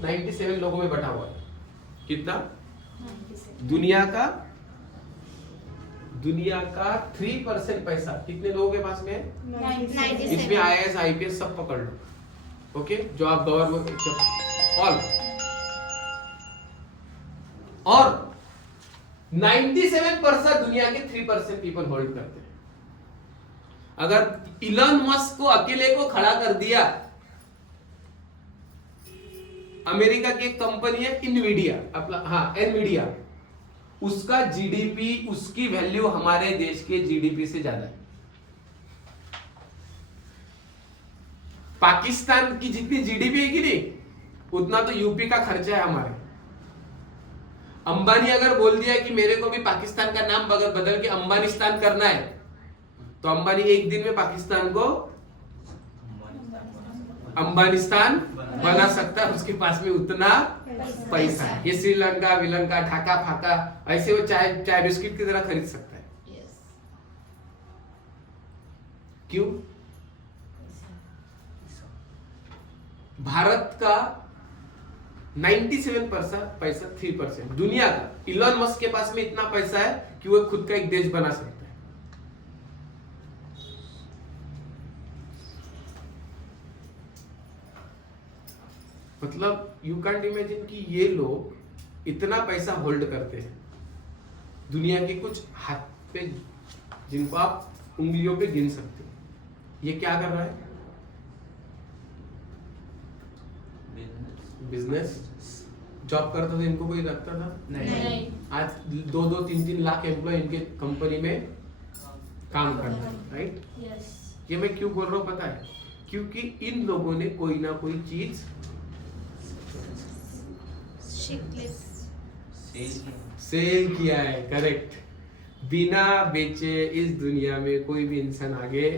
97 लोगों में बटा हुआ है। कितना? 97। दुनिया का 3% पैसा कितने लोगों के पास में है? 97। इसमें IAS IPS सब पकड़ लो, ओके, जो आप गवर्नमेंट ऑल, और 97% दुनिया के 3% पीपल होल्ड करते हैं। अगर इलॉन मस्क को अकेले को खड़ा कर दिया, अमेरिका की एक कंपनी है इनवीडिया, एनवीडिया, उसका जीडीपी, उसकी वैल्यू हमारे देश के जीडीपी से ज्यादा है। पाकिस्तान की जितनी जीडीपी है कि नहीं, उतना तो यूपी का खर्चा है हमारे। अंबानी अगर बोल दिया कि मेरे को भी पाकिस्तान का नाम बदल के अंबानिस्तान करना है, तो अंबानी एक दिन में पाकिस्तान को अंबानिस्तान बना सकता है, उसके पास में उतना पैसा है। ये श्रीलंका, विलंका, ढाका फाका ऐसे वो चाय बिस्किट की तरह खरीद सकता है। क्यों? भारत का 97% पैसा 3%, दुनिया का इलॉन मस्क के पास में इतना पैसा है कि वो खुद का एक देश बना सकता है। मतलब यू कैंट इमेजिन कि ये लोग इतना पैसा होल्ड करते हैं, दुनिया के कुछ हाथ पे जिनको आप उंगलियों पे गिन सकते हो। ये क्या कर रहा है? बिजनेस। जॉब करता था, इनको कोई रखता था नहीं। आज 2-2, 3-3 लाख एम्प्लॉय इनके कंपनी में काम कर रहे हैं, राइट? ये मैं क्यों बोल रहा हूँ पता है? क्योंकि इन लोगों ने कोई ना कोई चीज सेल किया है। करेक्ट। बिना बेचे इस दुनिया में कोई भी इंसान आगे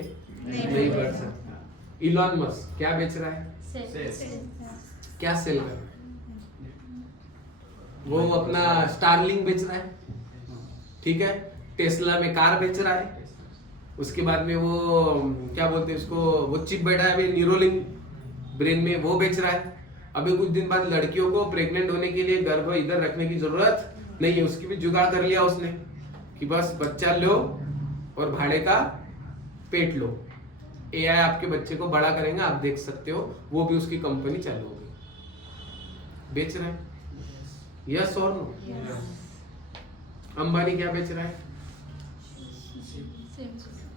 नहीं बढ़ सकता। इलॉन मस्क क्या बेच रहा है? क्या सेल कर रहा है? वो अपना स्टारलिंक बेच रहा है, ठीक है, टेस्ला में कार बेच रहा है, उसके बाद में वो क्या बोलते हैं उसको, वो चिप बैठा है अभी न्यूरोलिंक ब्रेन में, वो बेच रहा है। अभी कुछ दिन बाद लड़कियों को प्रेग्नेंट होने के लिए गर्भ इधर रखने की जरूरत नहीं है, उसकी भी जुगाड़ कर लिया उसने कि बस बच्चा लो और भाड़े का पेट लो, AI आपके बच्चे को बड़ा करेंगे, आप देख सकते हो। वो भी उसकी कंपनी चालू हो गई। बेच रहा है, यस और नो? अंबानी क्या बेच रहा है?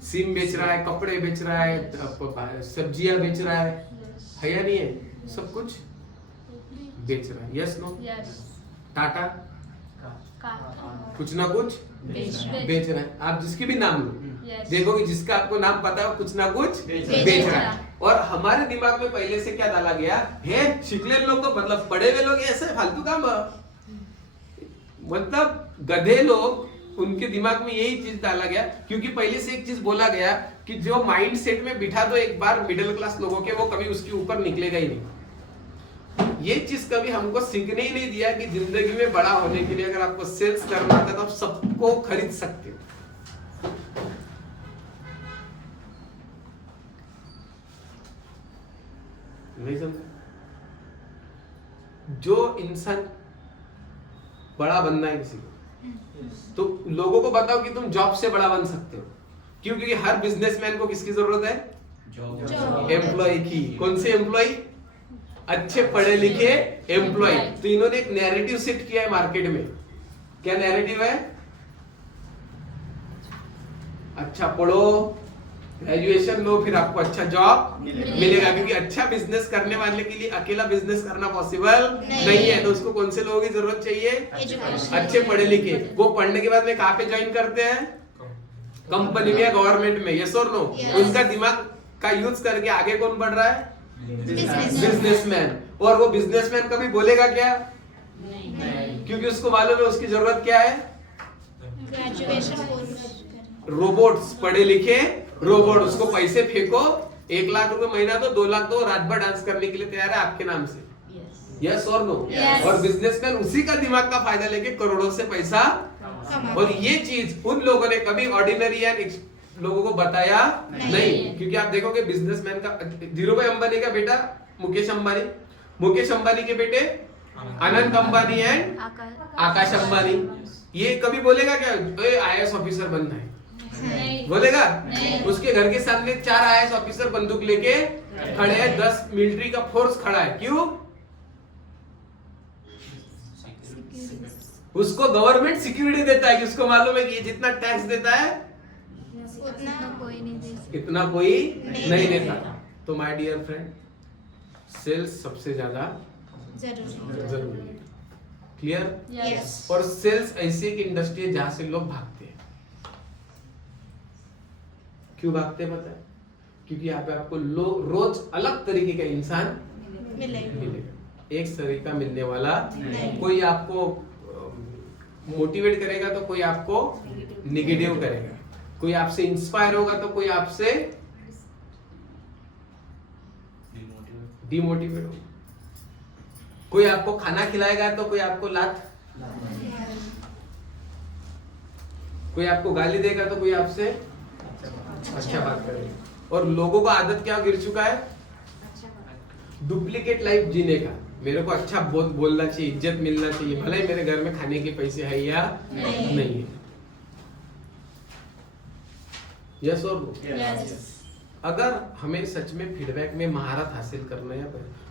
सिम बेच रहा है, कपड़े बेच रहा है, सब्जियां बेच रहा है या नहीं है? सब कुछ बेच रहा है, यस नो? टाटा कुछ ना कुछ बेच रहा है। आप जिसकी भी नाम लो, देखोगे जिसका आपको नाम पता है कुछ ना कुछ बेच रहा है। और हमारे दिमाग में पहले से क्या डाला गया है, शिकले लोग तो मतलब पढ़े हुए लोग ऐसे फालतू काम, मतलब गधे लोग, उनके दिमाग में यही चीज डाला गया। क्योंकि पहले से एक चीज बोला गया कि जो माइंड सेट में बिठा दो एक बार मिडिल क्लास लोगों के, वो कभी उसके ऊपर निकलेगा ही नहीं। ये चीज कभी हमको सीखने ही नहीं दिया कि जिंदगी में बड़ा होने के लिए अगर आपको सेल्स करना आता है तो आप सबको खरीद सकते हो। नहीं समझा? जो इंसान बड़ा बनना है किसी को, तो लोगों को बताओ कि तुम जॉब से बड़ा बन सकते हो। क्यों? क्योंकि हर बिजनेसमैन को किसकी जरूरत है? एम्प्लॉय की। कौन से एम्प्लॉय? अच्छे पढ़े लिखे एम्प्लॉय। तो इन्होंने एक नैरेटिव सेट किया है मार्केट में। क्या नैरेटिव है? अच्छा पढ़ो, ग्रेजुएशन लो, फिर आपको अच्छा जॉब मिलेगा। क्योंकि अच्छा बिजनेस करने वाले के लिए अकेला बिजनेस करना पॉसिबल नहीं है। तो उसको कौन से लोगों की जरूरत चाहिए? अच्छे पढ़े लिखे। वो पढ़ने के बाद में कहाँ पे ज्वाइन करते हैं? कंपनी में या गवर्नमेंट में, यस और नो? उनका दिमाग का यूज करके आगे कौन बढ़ रहा है? बिजनेसमैन। और वो बिजनेसमैन कभी बोलेगा क्या? नहीं। क्योंकि उसको मालूम है उसकी जरूरत क्या है? Graduation course. रोबोट्स, पढ़े लिखे रोबोट। उसको पैसे फेंको, 1 लाख रुपए महीना दो, 2 लाख दो, रात भर डांस करने के लिए तैयार है आपके नाम से, यस और नो? और बिजनेसमैन उसी का दिमाग का फायदा लेके करोड़ों से पैसा। और ये चीज उन लोगों ने कभी ऑर्डिनरी लोगों को बताया नहीं। क्योंकि आप देखोगे बिजनेसमैन का, धीरू भाई अंबानी का बेटा मुकेश अंबानी, मुकेश अंबानी के बेटे अनंत अंबानी एंड आकाश अंबानी। ये कभी बोलेगा क्या IAS ऑफिसर बनना है? नहीं। बोलेगा? नहीं। उसके घर के सामने 4 IAS ऑफिसर बंदूक लेके खड़े हैं, 10 मिलिट्री का फोर्स खड़ा है। क्यों? उसको गवर्नमेंट सिक्योरिटी देता है कि उसको मालूम है कि ये जितना टैक्स देता है उतना कोई नहीं दे सकता। इतना कोई नहीं नहीं देता। देता। तो माय डियर फ्रेंड, सेल्स सबसे ज्यादा जरूरी। जरूरी है। क्लियर? यस। और सेल्स ऐसी एक इंडस्ट्री है जहां से लोग भागते हैं। क्यों भागते हैं पता है? क्योंकि यहाँ पे आपको रोज अलग तरीके का इंसान मिलेगा। मिलेगा, एक तरीका मिलने वाला नहीं। कोई आपको मोटिवेट करेगा तो कोई आपको निगेटिव करेगा, कोई आपसे इंस्पायर होगा तो कोई आपसे डिमोटिवेट होगा, कोई आपको खाना खिलाएगा तो कोई आपको लात, कोई आपको गाली देगा तो कोई आपसे अच्छा बात करेगा। और लोगों का आदत क्या गिर चुका है? डुप्लीकेट लाइफ जीने का। मेरे को अच्छा बहुत बोलना चाहिए, इज्जत मिलना चाहिए, भले ही मेरे घर में खाने के पैसे है या नहीं है। यस और नो? यस। अगर हमें सच में फीडबैक में महारत हासिल करना है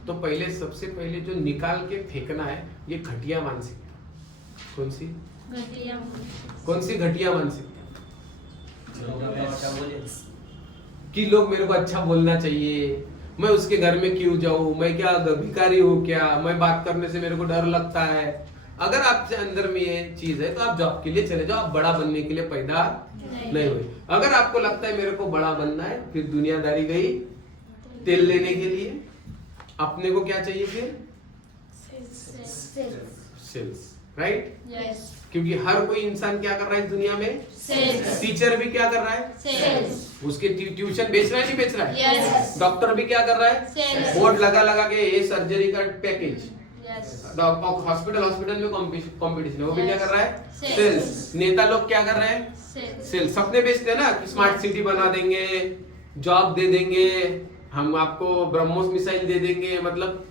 तो पहले सबसे पहले जो निकाल के फेंकना है ये घटिया मानसिकता। कौन सी घटिया मानसिकता? कि लोग मेरे को अच्छा बोलना चाहिए, मैं उसके घर में क्यों जाऊं, मैं क्या भिखारी हूं क्या, मैं बात करने से मेरे को डर लगता है। अगर आपके अंदर में ये चीज है तो आप जॉब के लिए चले जाओ, आप बड़ा बनने के लिए पैदा नहीं हुए। अगर आपको लगता है मेरे को बड़ा बनना है, फिर दुनियादारी गई तेल लेने के लिए, अपने को क्या चाहिए फिर? Sales, right? यस। क्योंकि हर कोई इंसान क्या कर रहा है इस दुनिया में? सेल्स। टीचर भी क्या कर रहा है? सेल्स। उसके ट्यूशन बेच रहा है नहीं बेच रहा है? यस। डॉक्टर भी क्या कर रहा है? सेल्स। बोर्ड लगा लगा के ये सर्जरी का पैकेज। यस। हॉस्पिटल में कंपटीशन है, वो भी क्या कर रहा है? Sales. सेल्स। नेता लोग क्या कर रहे हैं? सेल्स। सपने बेचते हैं ना कि स्मार्ट सिटी बना देंगे, जॉब दे देंगे, हम आपको ब्रह्मोस मिसाइल दे देंगे, मतलब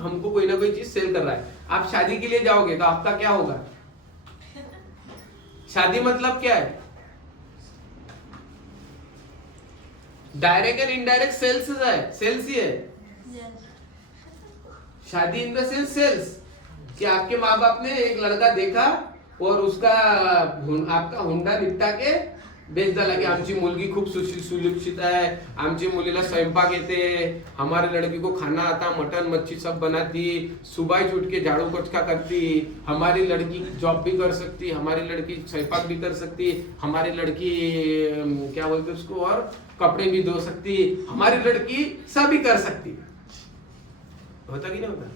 हमको कोई ना कोई चीज सेल कर रहा है। आप शादी के लिए जाओगे तो आपका क्या होगा? शादी मतलब क्या है? डायरेक्ट एंड इनडायरेक्ट सेल्स है, सेल्स ही है। शादी इन द सेल्स कि आपके माँ बाप ने एक लड़का देखा और उसका आपका हुंडा निपटा के बेच डाला की आमची मुलगी खूप सुशिक्षित आहे, आमची मुलीला स्वयंपाक येते, हमारे लड़की को खाना आता, मटन मच्छी सब बनाती, सुबह उठ के झाड़ू पोछा करती, हमारी लड़की जॉब भी कर सकती, हमारी लड़की स्वयंपाक भी कर सकती, हमारी लड़की क्या बोलते उसको और कपड़े भी धो सकती, हमारी लड़की सब भी कर सकती। होता कि नहीं होता?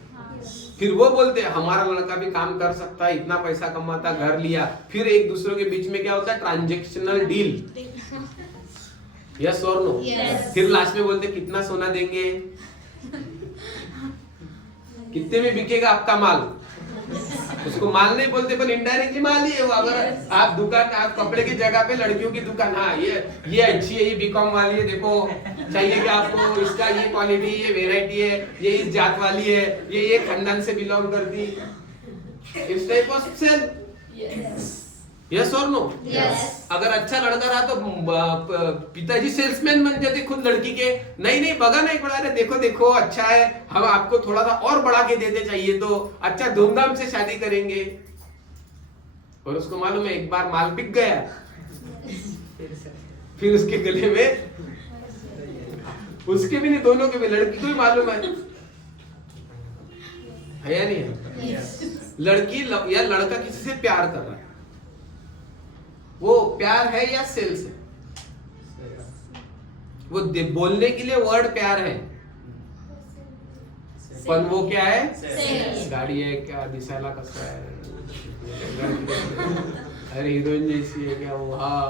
फिर वो बोलते हैं हमारा लड़का भी काम कर सकता है, इतना पैसा कमाता, घर लिया। फिर एक दूसरे के बीच में क्या होता है? Transactional deal. यस और नो? Yes. फिर लास्ट में बोलते कितना सोना देंगे, कितने में बिकेगा आपका माल। उसको माल नहीं बोलते पर इनडायरेक्टली माल ही है वो। अगर आप दुकान, आप कपड़े की जगह पे लड़कियों की दुकान, हाँ ये अच्छी है, ये बीकॉम वाली है, देखो चाहिए कि आपको इसका ये क्वालिटी, ये वेराइटी है, ये इस जात वाली है, ये खानदान से बिलोंग करती, इस टाइप ऑफ सेल। यस और नो? Yes. अगर अच्छा लड़का रहा तो पिताजी सेल्समैन बन जाते खुद लड़की के। नहीं बगा नहीं पड़ा रहे, देखो देखो अच्छा है, हम आपको थोड़ा सा और बढ़ा के देते चाहिए तो अच्छा धूमधाम से शादी करेंगे। और उसको मालूम है एक बार माल बिक गया फिर उसके गले में, उसके भी नहीं दोनों के भी, लड़की को भी मालूम है या नहीं है? Yes. लड़की या लड़का किसी से प्यार कर रहा है, वो प्यार है या सेल्स है? वो बोलने के लिए वर्ड प्यार है, पण वो क्या है? Sales. गाड़ी है क्या, दिसायला कसा है, अरे हीरोइन जैसी है क्या वो, हाँ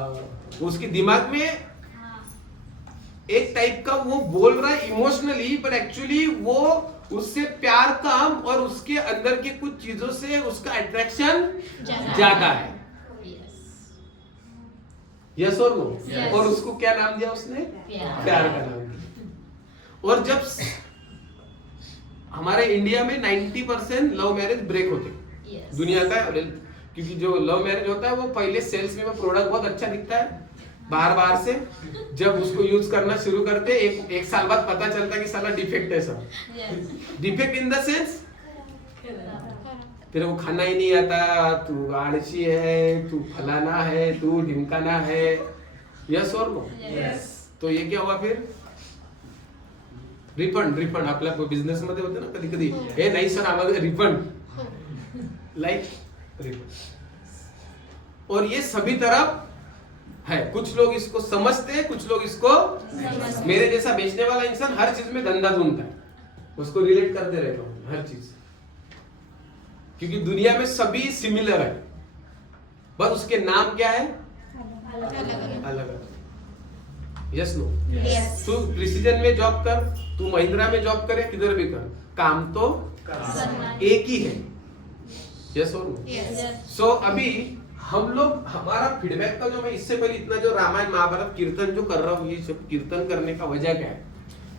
उसके दिमाग में एक टाइप का वो बोल रहा है इमोशनली, पर एक्चुअली वो उससे प्यार कम और उसके अंदर के कुछ चीजों से उसका अट्रैक्शन ज्यादा है। यस और नो? Yes. और उसको क्या नाम दिया उसने? प्यार। प्यार का नाम दिया। और जब हमारे इंडिया में 90% लव मैरिज ब्रेक होते हैं दुनिया का, क्योंकि जो लव मैरिज होता है वो पहले सेल्स में वो प्रोडक्ट बहुत अच्छा दिखता है बाहर से, जब उसको यूज करना शुरू करते एक साल बाद पता चलता है कि साला डिफेक्ट है सब। डिफेक्ट इन द सेंस तेरे को खाना ही नहीं आता, तू आलसी है, तू फलाना है, तू ढिमकाना है, यस और नो? तो ये क्या हुआ फिर? रिफंड आपल्या बिझनेस मध्ये होते ना कधी कधी, हे नाही सर आम्हाला रिफंड, लाइक रिफंड। और ये सभी तरफ है, कुछ लोग इसको समझते हैं, कुछ लोग इसको, मेरे जैसा बेचने वाला इंसान हर चीज में धंधा ढूंढता है, उसको रिलेट करते रहता हूँ हर चीज, क्योंकि दुनिया में सभी सिमिलर है, बस उसके नाम क्या है अलग अलग। Yes no? तू प्रिसीजन में जॉब कर, तू महिंद्रा में जॉब करे, किधर भी कर, काम तो एक ही है। यस और नो? सो अभी हम लोग, हमारा फीडबैक का जो, मैं इससे पहले इतना जो रामायण महाभारत कीर्तन जो कर रहा हूँ, ये सब कीर्तन करने का वजह क्या है?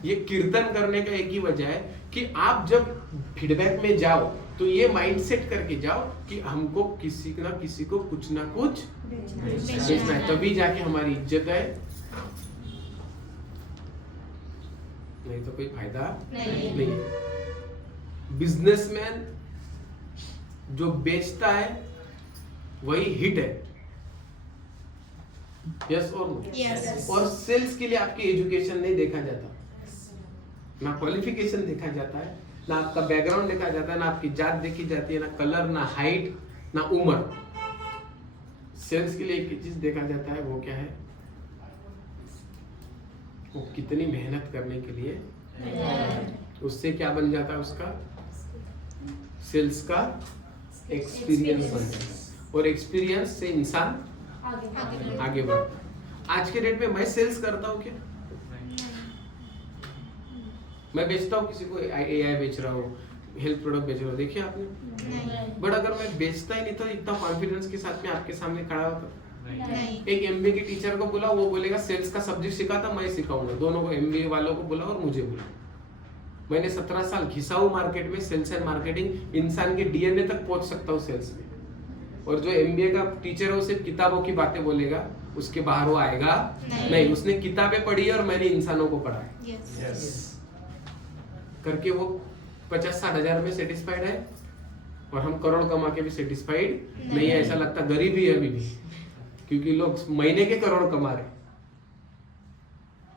ये कीर्तन करने का एक ही वजह है कि आप जब फीडबैक में जाओ तो ये माइंड सेट करके जाओ कि हमको किसी ना किसी को कुछ ना कुछ बेचना है, तभी जाके हमारी इज्जत है, नहीं तो कोई फायदा नहीं। बिजनेसमैन जो बेचता है वही हिट है। यस और नो? Yes. और सेल्स के लिए आपकी एजुकेशन नहीं देखा जाता, ना क्वालिफिकेशन देखा जाता है, ना आपका बैकग्राउंड देखा जाता है, ना आपकी जात देखी जाती है, ना कलर, ना हाइट, ना उम्र। सेल्स के लिए एक ही चीज देखा जाता है, वो क्या है? वो कितनी मेहनत करने के लिए, उससे क्या बन जाता है उसका? सेल्स का एक्सपीरियंस बन जाता है, और एक्सपीरियंस से इंसान आगे बढ़ता। आज के डेट में मैं सेल्स करता हूँ क्या? मैं बेचता हूँ किसी को, एआई बेच रहा हूँ, हेल्थ प्रोडक्ट बेच रहा हूँ, देखिए आपने? बट अगर मैं बेचता ही नहीं तो इतना कॉन्फिडेंस के साथ में आपके सामने खड़ा होता? एक एमबीए के टीचर को बुला, वो बोलेगा सेल्स का सब्जेक्ट सिखाता, मैं सिखाऊंगा, दोनों को, एमबीए वालों को बुला और मुझे बुला। मैंने 17 साल घिसा हूँ मार्केट में, सेल्स एंड मार्केटिंग, इंसान के डीएनए तक पहुंच सकता हूँ सेल्स में। और जो एमबीए का टीचर है वो सिर्फ किताबों की बातें बोलेगा, उसके बाहर वो आएगा नहीं। उसने किताबें पढ़ी है और मैंने इंसानों को पढ़ा है। करके वो 50-60 हजार में सेटिस्फाइड है, और हम करोड़ कमा के भी सेटिस्फाइड नहीं है। ऐसा लगता गरीब ही है अभी भी, क्योंकि लोग महीने के करोड़ कमा रहे।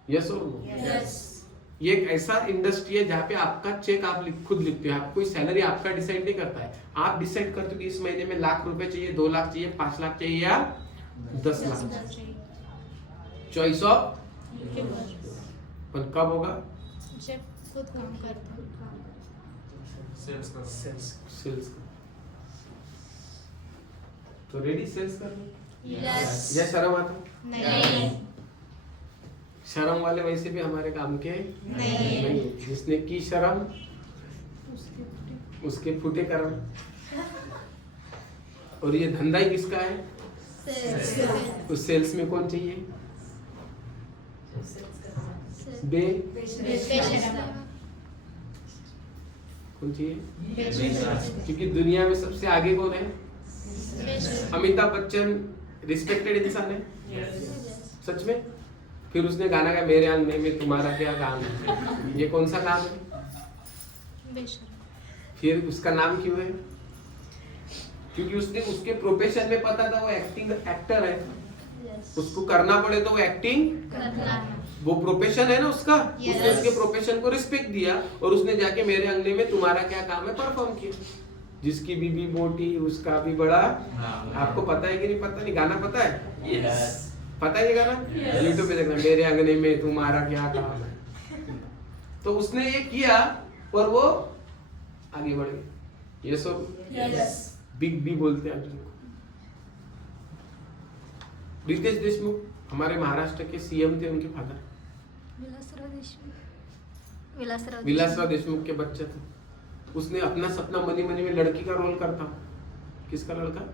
यस और नो? ये एक ऐसा इंडस्ट्री है जहाँ पे आपका चेक आप खुद लिखते हो, आप कोई सैलरी आपका डिसाइड नहीं करता है, आप डिसाइड करते हो कि इस महीने में लाख रुपए चाहिए, 2 लाख चाहिए, 5 लाख चाहिए या 10 लाख। चॉइस ऑफ, पर कब होगा? जब खुद काम करता हूँ। सेल्स का तो रेडी सेल्स करने या शर्म आता? नहीं। शर्म वाले वैसे भी हमारे काम के नहीं। जिसने की शर्म उसके फूटे कर्म। और ये धंधा ही किसका है? तो सेल्स में कौन चाहिए? कौन चाहिए? क्योंकि दुनिया में सबसे आगे कौन है? अमिताभ बच्चन रिस्पेक्टेड इंसान है, सच में। फिर उसने गाना गाया, मेरे आंगने में तुम्हारा क्या काम है। ये कौन सा काम है? फिर उसका नाम क्यों है? क्योंकि उसने उसके प्रोफेशन में पता था वो एक्टर है, उसको करना पड़े तो वो एक्टिंग, वो प्रोफेशन है ना उसका। उसने उसके प्रोफेशन को रिस्पेक्ट दिया और उसने जाके मेरे अंगने में तुम्हारा क्या काम है परफॉर्म किया। जिसकी बीबी मोटी उसका भी बड़ा। आपको पता है कि नहीं पता नहीं, गाना पता है? पता है ये गाना? यूट्यूब पे देखना, मेरे अंगने में तुम्हारा क्या काम है। तो उसने ये किया और वो आगे बढ़ गए। ये सब बिग बी बोलते हैं अर्जुन को। रितेश देशमुख हमारे महाराष्ट्र के सीएम थे, उनके फादर विलासराव देशमुख के बच्चे थे। उसने अपना सपना मनी मनी में लड़की का रोल करता। किसका लड़का?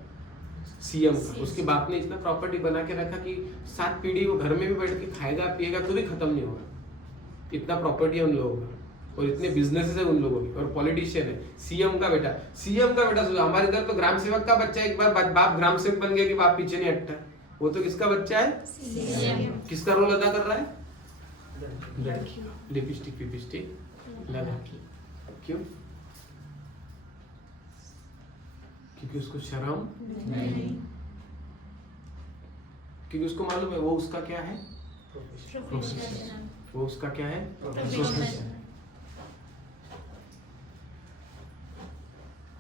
सीएम का। उसके बाप ने इतना प्रॉपर्टी बना के रखा कि 7 पीढ़ी वो घर में भी बैठ के खाएगा पिएगा तो भी खत्म नहीं होगा, इतना प्रॉपर्टी है उन लोगों का। और इतने बिजनेसेस है उन लोगों के, और पॉलिटिशियन है, सीएम का बेटा सोचो, हमारे इधर तो ग्राम सेवक का बच्चा एक बार बाप ग्राम सेवक बन गया कि बाप पीछे नहीं हटता, वो तो किसका बच्चा है, सीएम। किसका रोल अदा कर रहा है, लड़की का, लिपस्टिक लगा के, क्यों, क्योंकि उसको शर्म नहीं। क्योंकि उसको मालूम है वो उसका क्या है, प्रोफेशनल। वो उसका क्या है, प्रोफेशनल।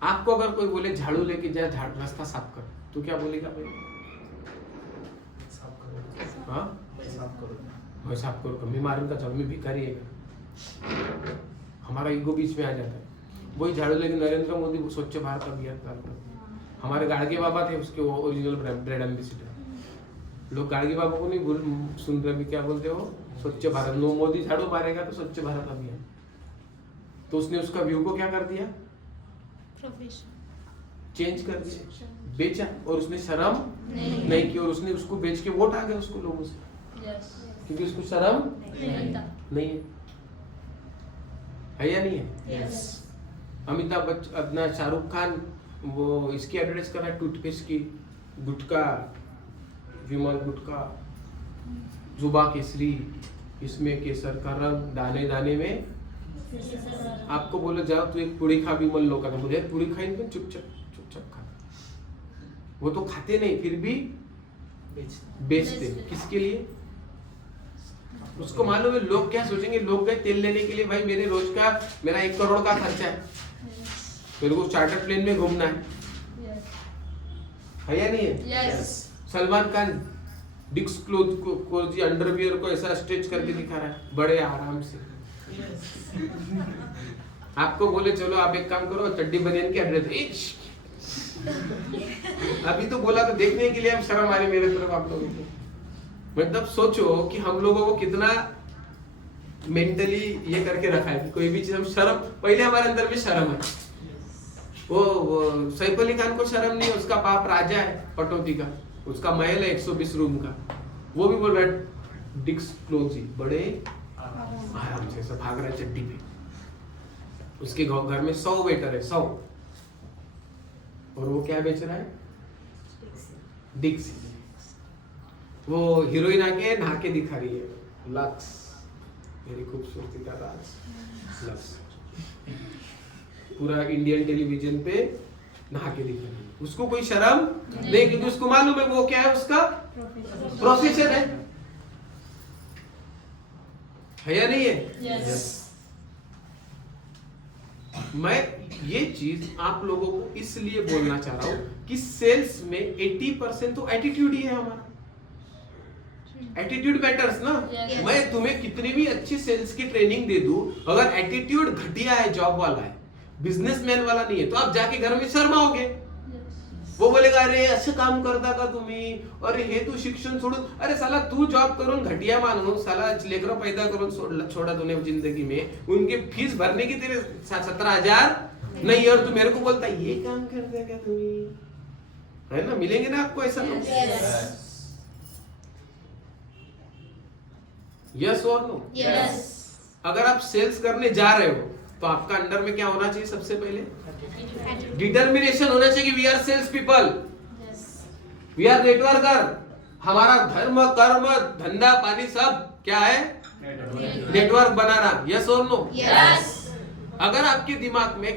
आपको अगर कोई बोले झाड़ू लेके जाए, रास्ता साफ कर, तो क्या बोलेगा भाई, हाँ मैं साफ करूँगा, मैं मारूंगा झाड़ू, मैं भिखारी है, हमारा ईगो बीच में आ जाता है। वही झाड़ू लेके नरेंद्र मोदी वो स्वच्छ भारत अभियान करते हैं। हमारे गाड़गे बाबा थे उसके ओरिजिनल ब्रांड एम्बेसडर, लोग गाड़गे बाबा को नहीं भूल सुन रहे, क्या बोलते हो, स्वच्छ भारत, नो मोदी झाड़ू मारेगा तो स्वच्छ भारत अभियान, तो उसने उसका व्यू को क्या कर दिया, प्रोफेशनल चेंज कर दिया, बेचा, और उसने शर्म नहीं की, और उसने उसको बेच के वोट आ गए उसको लोगों से, क्योंकि उसको शर्म नहीं है या नहीं है। यस। अमिताभ बच्चन, अपना शाहरुख खान वो इसकी एडवर्टाइज कर रहा है टूथपेस्ट की, गुटखा, विमल गुटखा, जुबा केसरी, इसमें केसर का रंग, दाने दाने में, आपको बोले जाओ तो एक पूरी खा, विमल लोग का बोले पूरी खाई, चुपचाप खा, वो तो खाते नहीं फिर भी बेचते, किसके लिए, उसको मालूम है लोग क्या सोचेंगे, लोग गए तेल लेने के लिए, भाई मेरे रोज का मेरा 1 करोड़ का खर्चा है, मेरे को चार्टर प्लेन में घूमना है या नहीं है। सलमान खान डिक्स क्लोथ को जी अंडरवियर को ऐसा स्ट्रेच करके दिखा रहा है बड़े आराम से, आपको बोले चलो आप एक काम करो, चड्डी बनियान की एड्रेस, अभी तो बोला तो देखने के लिए हम शर्म आ रही मेरे तरफ आप लोगों को, मतलब सोचो कि हम लोगों को कितना मेंटली ये करके रखा है, कोई भी चीज हम शर्म, पहले हमारे अंदर भी शर्म है, वो सैफ अली खान को शर्म नहीं, उसका बाप राजा है पटौती का, उसका महल है 120 रूम का, वो भी बोल रहा है डिक्स क्लोजी, बड़े आराम से सब भाग रहा है चड्डी पे, उसके घर में 100 वेटर है 100, और वो क्या बेच रहा है, डिक्स, वो हीरोइन आके नहा के दिखा रही है, लक्स मेरी खूबसूरती का राज, लक्स पूरा इंडियन टेलीविजन पे नहा के दिखा रही है, उसको कोई शर्म नहीं, क्योंकि उसको मालूम है वो क्या है, उसका प्रोफेशन है या नहीं है। मैं ये चीज आप लोगों को इसलिए बोलना चाह रहा हूं कि सेल्स में 80% तो एटीट्यूड ही है हमारा, एटीट्यूड मैटर्स ना। Yes. मैं तुम्हें कितनी भी अच्छी सेल्स की ट्रेनिंग दे दूं, अगर एटीट्यूड घटिया है, जॉब वाला है, बिझनेसमॅन वाला नाही है, तो आप जाके घर में शर्माओगे, वो बोलेगा अरे असं काम करता का तुम्ही, अरे हे तू शिक्षण सोडून, अरे साला तू जॉब करून घटिया माणूस, साला लेकरं पैदा करून छोड़ा तूने जिंदगी में, उनके फीस भरने की तेरे 17,000 नहीं, और तू मेरे को बोलता ये काम करते क्या तुम्ही, है ना, मिलेंगे ना आपको ऐसा लोग, यस और नो। अगर आप सेल्स करने जा रहे हो तो आपका अंडर में क्या होना चाहिए, सबसे पहले डिटर्मिनेशन होना चाहिए, we are sales people, we are networker, हमारा धर्म कर्म धंधा पानी सब क्या है, नेटवर्क बनाना, यस और नो। अगर आपके दिमाग में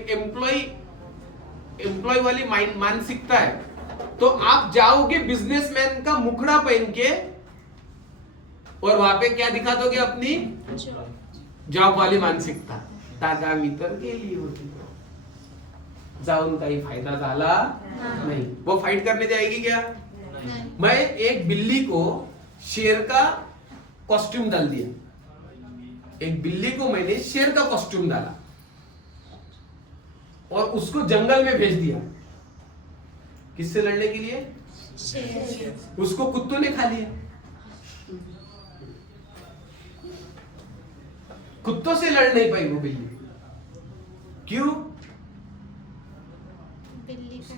एम्प्लॉय वाली मानसिकता है तो आप जाओगे बिजनेसमैन का मुखड़ा पहन के और वहां पे क्या दिखा दोगे, अपनी जॉब वाली मानसिकता, दादा मी तर गेली होती, जाऊन काही फायदा झाला नहीं, वो फाइट करने जाएगी क्या। मैं एक बिल्ली को शेर का कॉस्ट्यूम डाल दिया, एक बिल्ली को मैंने शेर का कॉस्ट्यूम डाला और उसको जंगल में भेज दिया, किससे लड़ने के लिए, उसको कुत्तों ने खा लिया, कुत्तों से लड़ नहीं पाई वो बिल्ली, क्यों, बिल्ली का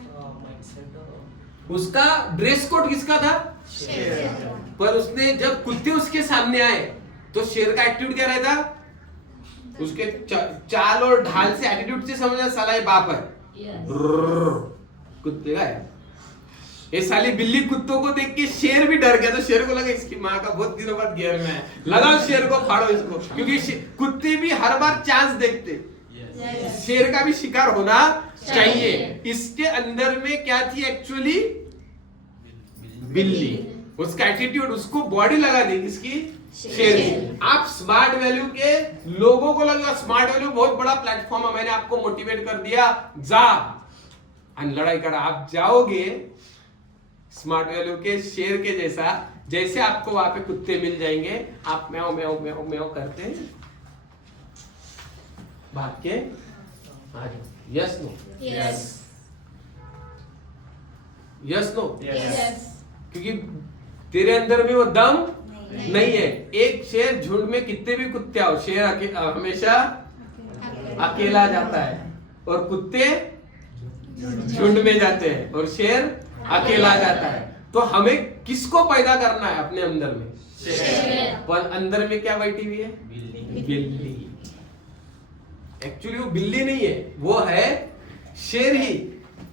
उसका ड्रेस कोड किसका था, पर उसने जब कुत्ते उसके सामने आए तो शेर का एटीट्यूड क्या रहता, उसके चाल और ढाल से, एटीट्यूड से समझना साला ये बाप है। कुत्ते का है ये। साली बिल्ली कुत्तों को देख के शेर भी डर गया, तो शेर को लगा इसकी माँ का बहुत दिनों बाद गियर में है, लगाओ शेर को, फाड़ो इसको। क्योंकि कुत्ते भी हर बार चांस देखते, शेर का भी शिकार होना चाहिए। इसके अंदर में क्या थी एक्चुअली? बिल्ली। उसका एटीट्यूड, उसको बॉडी लगा दी किसकी? शेर की। आप स्मार्ट वैल्यू के लोगों को लगा स्मार्ट वैल्यू बहुत बड़ा प्लेटफॉर्म है, मैंने आपको मोटिवेट कर दिया, जा लड़ाई कर। आप जाओगे स्मार्ट वैल्यू के शेर के जैसा, जैसे आपको वहां पे कुत्ते मिल जाएंगे, आप म्याओ म्याओ म्याओ म्याओ करते हैं भाग के आ जाओ। Yes no? Yes yes no? Yes. क्योंकि तेरे अंदर में वो दम नहीं है। एक शेर झुंड में कितने भी कुत्ते आओ, शेर हमेशा अकेला जाता है, और कुत्ते झुंड में जाते हैं, और शेर अकेला जाता है। तो हमें किसको पैदा करना है अपने अंदर में? शेर। पर अंदर में क्या बैठी हुई है? बिल्ली। एक्चुअली वो बिल्ली नहीं है, वो है शेर ही,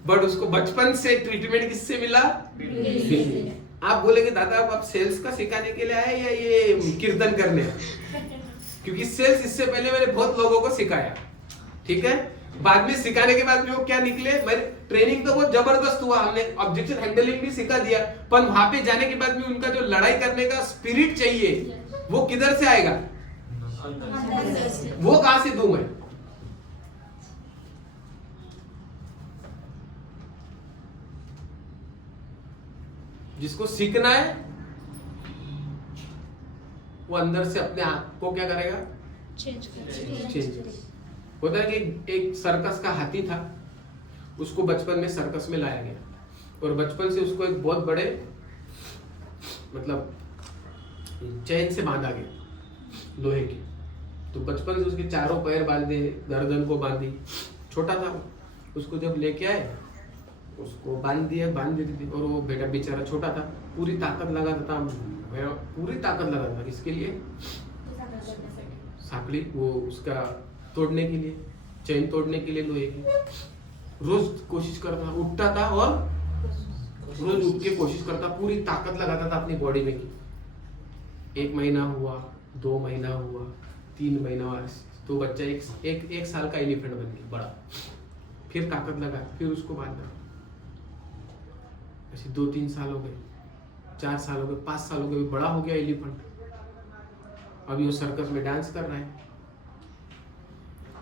बट उसको बचपन से ट्रीटमेंट किससे मिला? बिल्ली। आप बोलेंगे दादा आप सेल्स का सिखाने के लिए आए या ये कीर्तन करने? क्योंकि सेल्स इससे पहले मैंने बहुत लोगों को सिखाया, ठीक है। बाद में सिखाने के बाद में वो क्या निकले, मेरे ट्रेनिंग तो बहुत जबरदस्त हुआ, हमने ऑब्जेक्शन हैंडलिंग भी सिखा दिया, पर वहां पे जाने के बाद में उनका जो लड़ाई करने का स्पिरिट चाहिए वो किधर से आएगा? वो कहां से दूं मैं? जिसको सीखना है वो अंदर से अपने आप को क्या करेगा? चेंज। होता है कि एक सर्कस का हाथी था, उसको बचपन में सर्कस में लाया गया, और बचपन से उसको एक बहुत बड़े मतलब चैन से बांधा गया लोहे की। तो बचपन से उसके चारों पैर बांधे, गर्दन को बांधी, छोटा था उसको जब लेके आए उसको बांध देती थी, और वो बेटा बेचारा छोटा था, पूरी ताकत लगाता था, पूरी ताकत लगाता था। किसके लिए? साकड़ी वो उसका तोड़ने के लिए, चैन तोड़ने के लिए लोहे की। रोज कोशिश करता, उठता था और रोज उठ के कोशिश करता, पूरी ताकत लगाता था अपनी बॉडी में की। 1 महीना हुआ, 2 महीना हुआ, 3 महीना हुआ, तो बच्चा एक साल का एलिफेंट बन गया बड़ा। फिर ताकत लगा, फिर उसको बांधा, ऐसे 2-3 साल हो गए, 4 साल हो गए, 5 साल हो गए, बड़ा हो गया एलिफेंट। अभी वो सर्कस में डांस कर रहा है।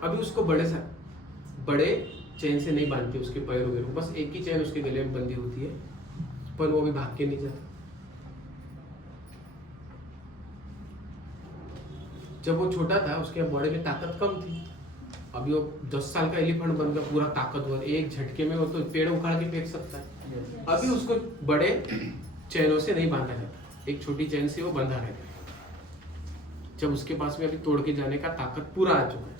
अभी उसको बड़े चेन से नहीं बांधते उसके पैर वगैरह, बस एक ही चेन उसके गले में बंधी होती है, पर वो भी भाग के नहीं जाता। जब वो छोटा था उसके बॉडी में ताकत कम थी, अभी वो 10 साल का एलिफेंट बन गया, पूरा ताकतवर, एक झटके में वो तो पेड़ उखाड़ के फेंक सकता है। अभी उसको बड़े चैनों से नहीं बांधा जाता, एक छोटी चैन से वो बंधा रहता है। जब उसके पास में अभी तोड़ के जाने का ताकत पूरा आ चुका है,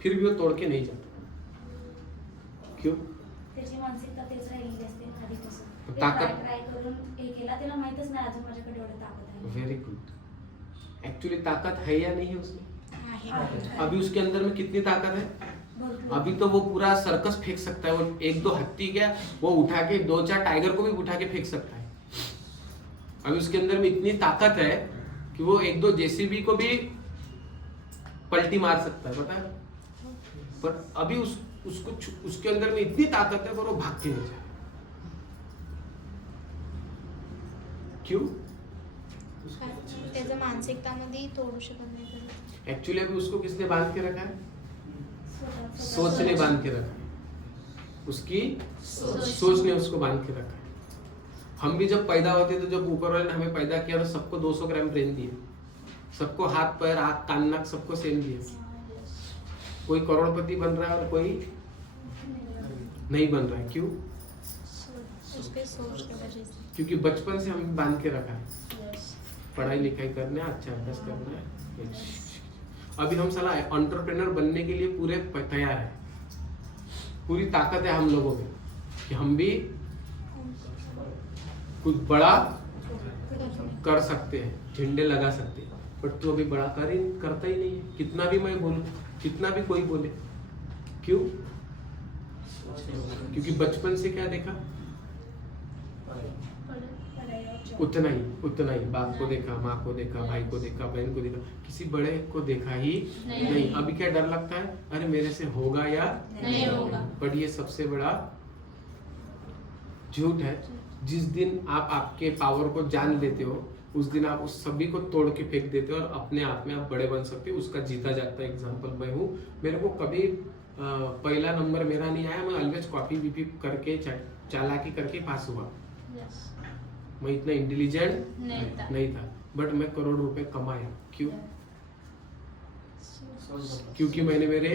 फिर भी वो तोड़ के नहीं जाता। क्यों? त्याची मानसिकता तेच राहिलेली असते आधीपासून. ताकद ट्राय करून हे केला, त्याला माहितच नाही अजून माझ्याकडे एवढी ताकद आहे. Very good. एक्चुअली ताकत है या नहीं है उसमें? आहे. अभी उसके अंदर में कितनी ताकत है? भरपूर. अभी तो वो पूरा सर्कस फेंक सकता है, वो 1-2 हत्ती क्या वो उठा के 2-4 टाइगर को भी उठा के फेंक सकता है। अभी उसके अंदर में इतनी ताकत है कि वो 1-2 जेसीबी को भी पलटी मार सकता है, पता है। पर अभी उसके अंदर में इतनी ताकत है पर वो भाग के नहीं जाए। क्यों? त्याचं मानसिकतामध्ये तोडू शकत नाही कधी. एक्चुअली अभी उसको किसने बांध के रखा है? सोच ने बांध के रखा है, उसकी सोच ने उसको बांध के रखा है। हम भी जब पैदा होते तो जब ऊपर वाले ने हमें पैदा किया तो सबको 200 ग्राम ब्रेन दिए, सबको हाथ पैर आँख कान नाक सबको सेम दिए। कोई करोड़पति बन रहा है और कोई नहीं बन रहा है। क्यों? उसके सोच की वजह से. क्योंकि बचपन से हमें बांध के रखा है, पढ़ाई लिखाई करना है, अच्छा अभ्यास करना है। अभी हम साला एंटरप्रेन्योर बनने के लिए पूरे तैयार है, पूरी ताकत है हम लोगों में कि हम भी कुछ बड़ा कर सकते हैं, झंडे लगा सकते हैं। बट तू अभी बड़ा करता ही नहीं है, कितना भी मैं बोलूं, कितना भी कोई बोले। क्यों? क्योंकि बचपन से क्या देखा, उतना ही बाप को देखा, माँ को देखा, भाई को देखा, बहन को देखा, किसी बड़े को देखा ही नहीं। अभी क्या डर लगता है, अरे मेरे से होगा या नहीं होगा। बट ये सबसे बड़ा झूठ है। जिस दिन आप आपके पावर को जान लेते हो, उस दिन आप उस सभी को तोड़ के फेंक देते हो और अपने आप में आप बड़े बन सकते हो। उसका जीता जागता एग्जांपल मैं हूँ। मेरे को कभी पहला नंबर मेरा नहीं आया, मैं ऑलवेज कॉपी वीपी करके चालाकी करके पास हुआ। मैं इतना इंटेलिजेंट नहीं था, बट मैं करोड़ रुपए कमाया। क्यों? क्योंकि मैंने मेरे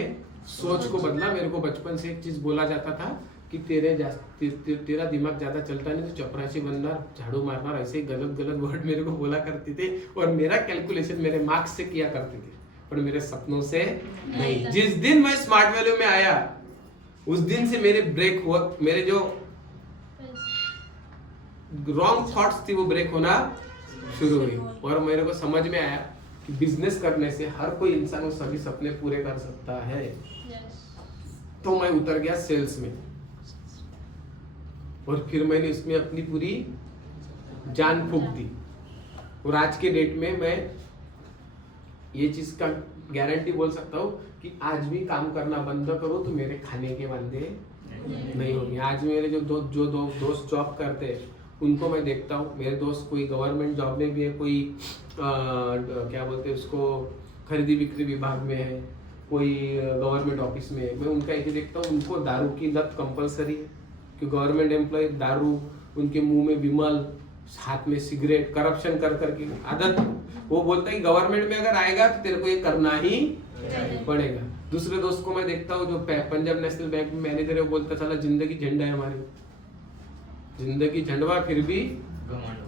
सोच को बदला। मेरे को बचपन से एक चीज बोला जाता था कि तेरा दिमाग ज्यादा चलता नहीं, तो चपरासी बनना, झाड़ू मारना, ऐसे गलत गलत वर्ड मेरे को बोला करते थे और मेरा कैलकुलेशन मेरे मार्क्स से किया करते थे, पर मेरे सपनों से नहीं। जिस दिन मैं स्मार्ट वैल्यू में आया, उस दिन से मेरे ब्रेक हुआ, मेरे जो रॉन्ग थॉट्स थी वो ब्रेक होना शुरू हुई और मेरे को समझ में आया कि बिजनेस करने से हर कोई इंसान वो सभी सपने पूरे कर सकता है। तो मैं उतर गया सेल्स में और फिर मैंने इसमें अपनी पूरी जान फूंक दी। और आज के डेट में मैं ये चीज का गारंटी बोल सकता हूँ कि आज भी काम करना बंद करो तो मेरे खाने के वादे नहीं होंगे। आज मेरे जो दोस्त जॉब करते हैं उनको मैं देखता हूँ। मेरे दोस्त कोई गवर्नमेंट जॉब में भी है, कोई क्या बोलते हैं उसको, खरीदी बिक्री विभाग में है, कोई गवर्नमेंट ऑफिस में है। मैं उनका एक ही देखता हूँ, उनको दारू की लत कंपलसरी है कि गवर्नमेंट एम्प्लॉय दारू, उनके मुंह में विमल, हाथ में सिगरेट, करप्शन कर करके आदत। वो बोलता है कि गवर्नमेंट में अगर आएगा तो तेरे को ये करना ही पड़ेगा। दूसरे दोस्त को मैं देखता हूँ जो पंजाब नेशनल बैंक में मैनेजर है, वो बोलता चला जिंदगी झंडा है हमारी, जिंदगी झंडवा फिर भी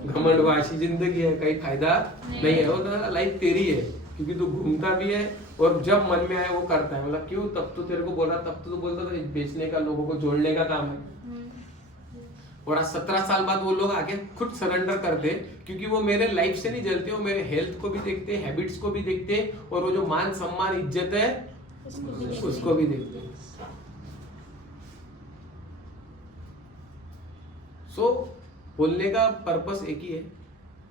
घमंडवा, ऐसी जिंदगी है, कहीं फायदा नहीं है। वो तो लाइफ तेरी है क्योंकि तू घूमता भी है और जब मन में आए वो करता है। मतलब क्यों? तब तो तेरे को बोला, तब तो बोलता था बेचने का, लोगों को जोड़ने का काम है। और आज 17 साल बाद वो लोग आके खुद सरेंडर करते क्योंकि वो मेरे लाइफ से नहीं जलते, वो मेरे हेल्थ को भी देखते, हैबिट्स को भी देखते और वो जो मान सम्मान इज्जत है उसको भी देखते। सो बोलने का पर्पस एक ही है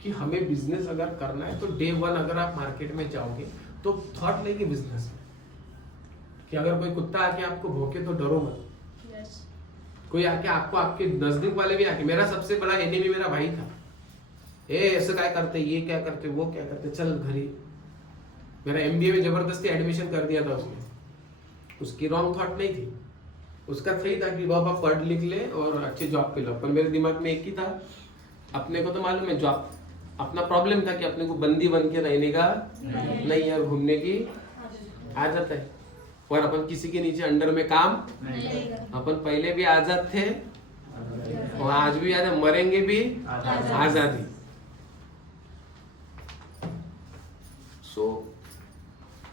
कि हमें बिजनेस अगर करना है तो डे वन अगर आप मार्केट में जाओगे तो थॉट लेके बिजनेस में कि अगर कोई कुत्ता आके आपको भौंके तो डरो मत। कोई आके आपको, आपके नजदीक वाले भी आके, मेरा सबसे बड़ा एनिमी मेरा भाई था। ऐसे क्या करते, ये क्या करते, वो क्या करते, चल घरी। मेरा एमबीए में जबरदस्ती एडमिशन कर दिया था उसने। उसकी रॉन्ग थॉट नहीं थी, उसका सही था कि बाबा पढ़ लिख ले और अच्छे जॉब पे लो। पर मेरे दिमाग में एक ही था, अपने को तो मालूम है जॉब, अपना प्रॉब्लम था कि अपने को बंदी बन के रहने का नहीं है, घूमने की आदत है। और अपन किसी के नीचे अंडर में काम अपन पहले भी आजाद थे और आज भी आजाद, मरेंगे भी आजादी। सो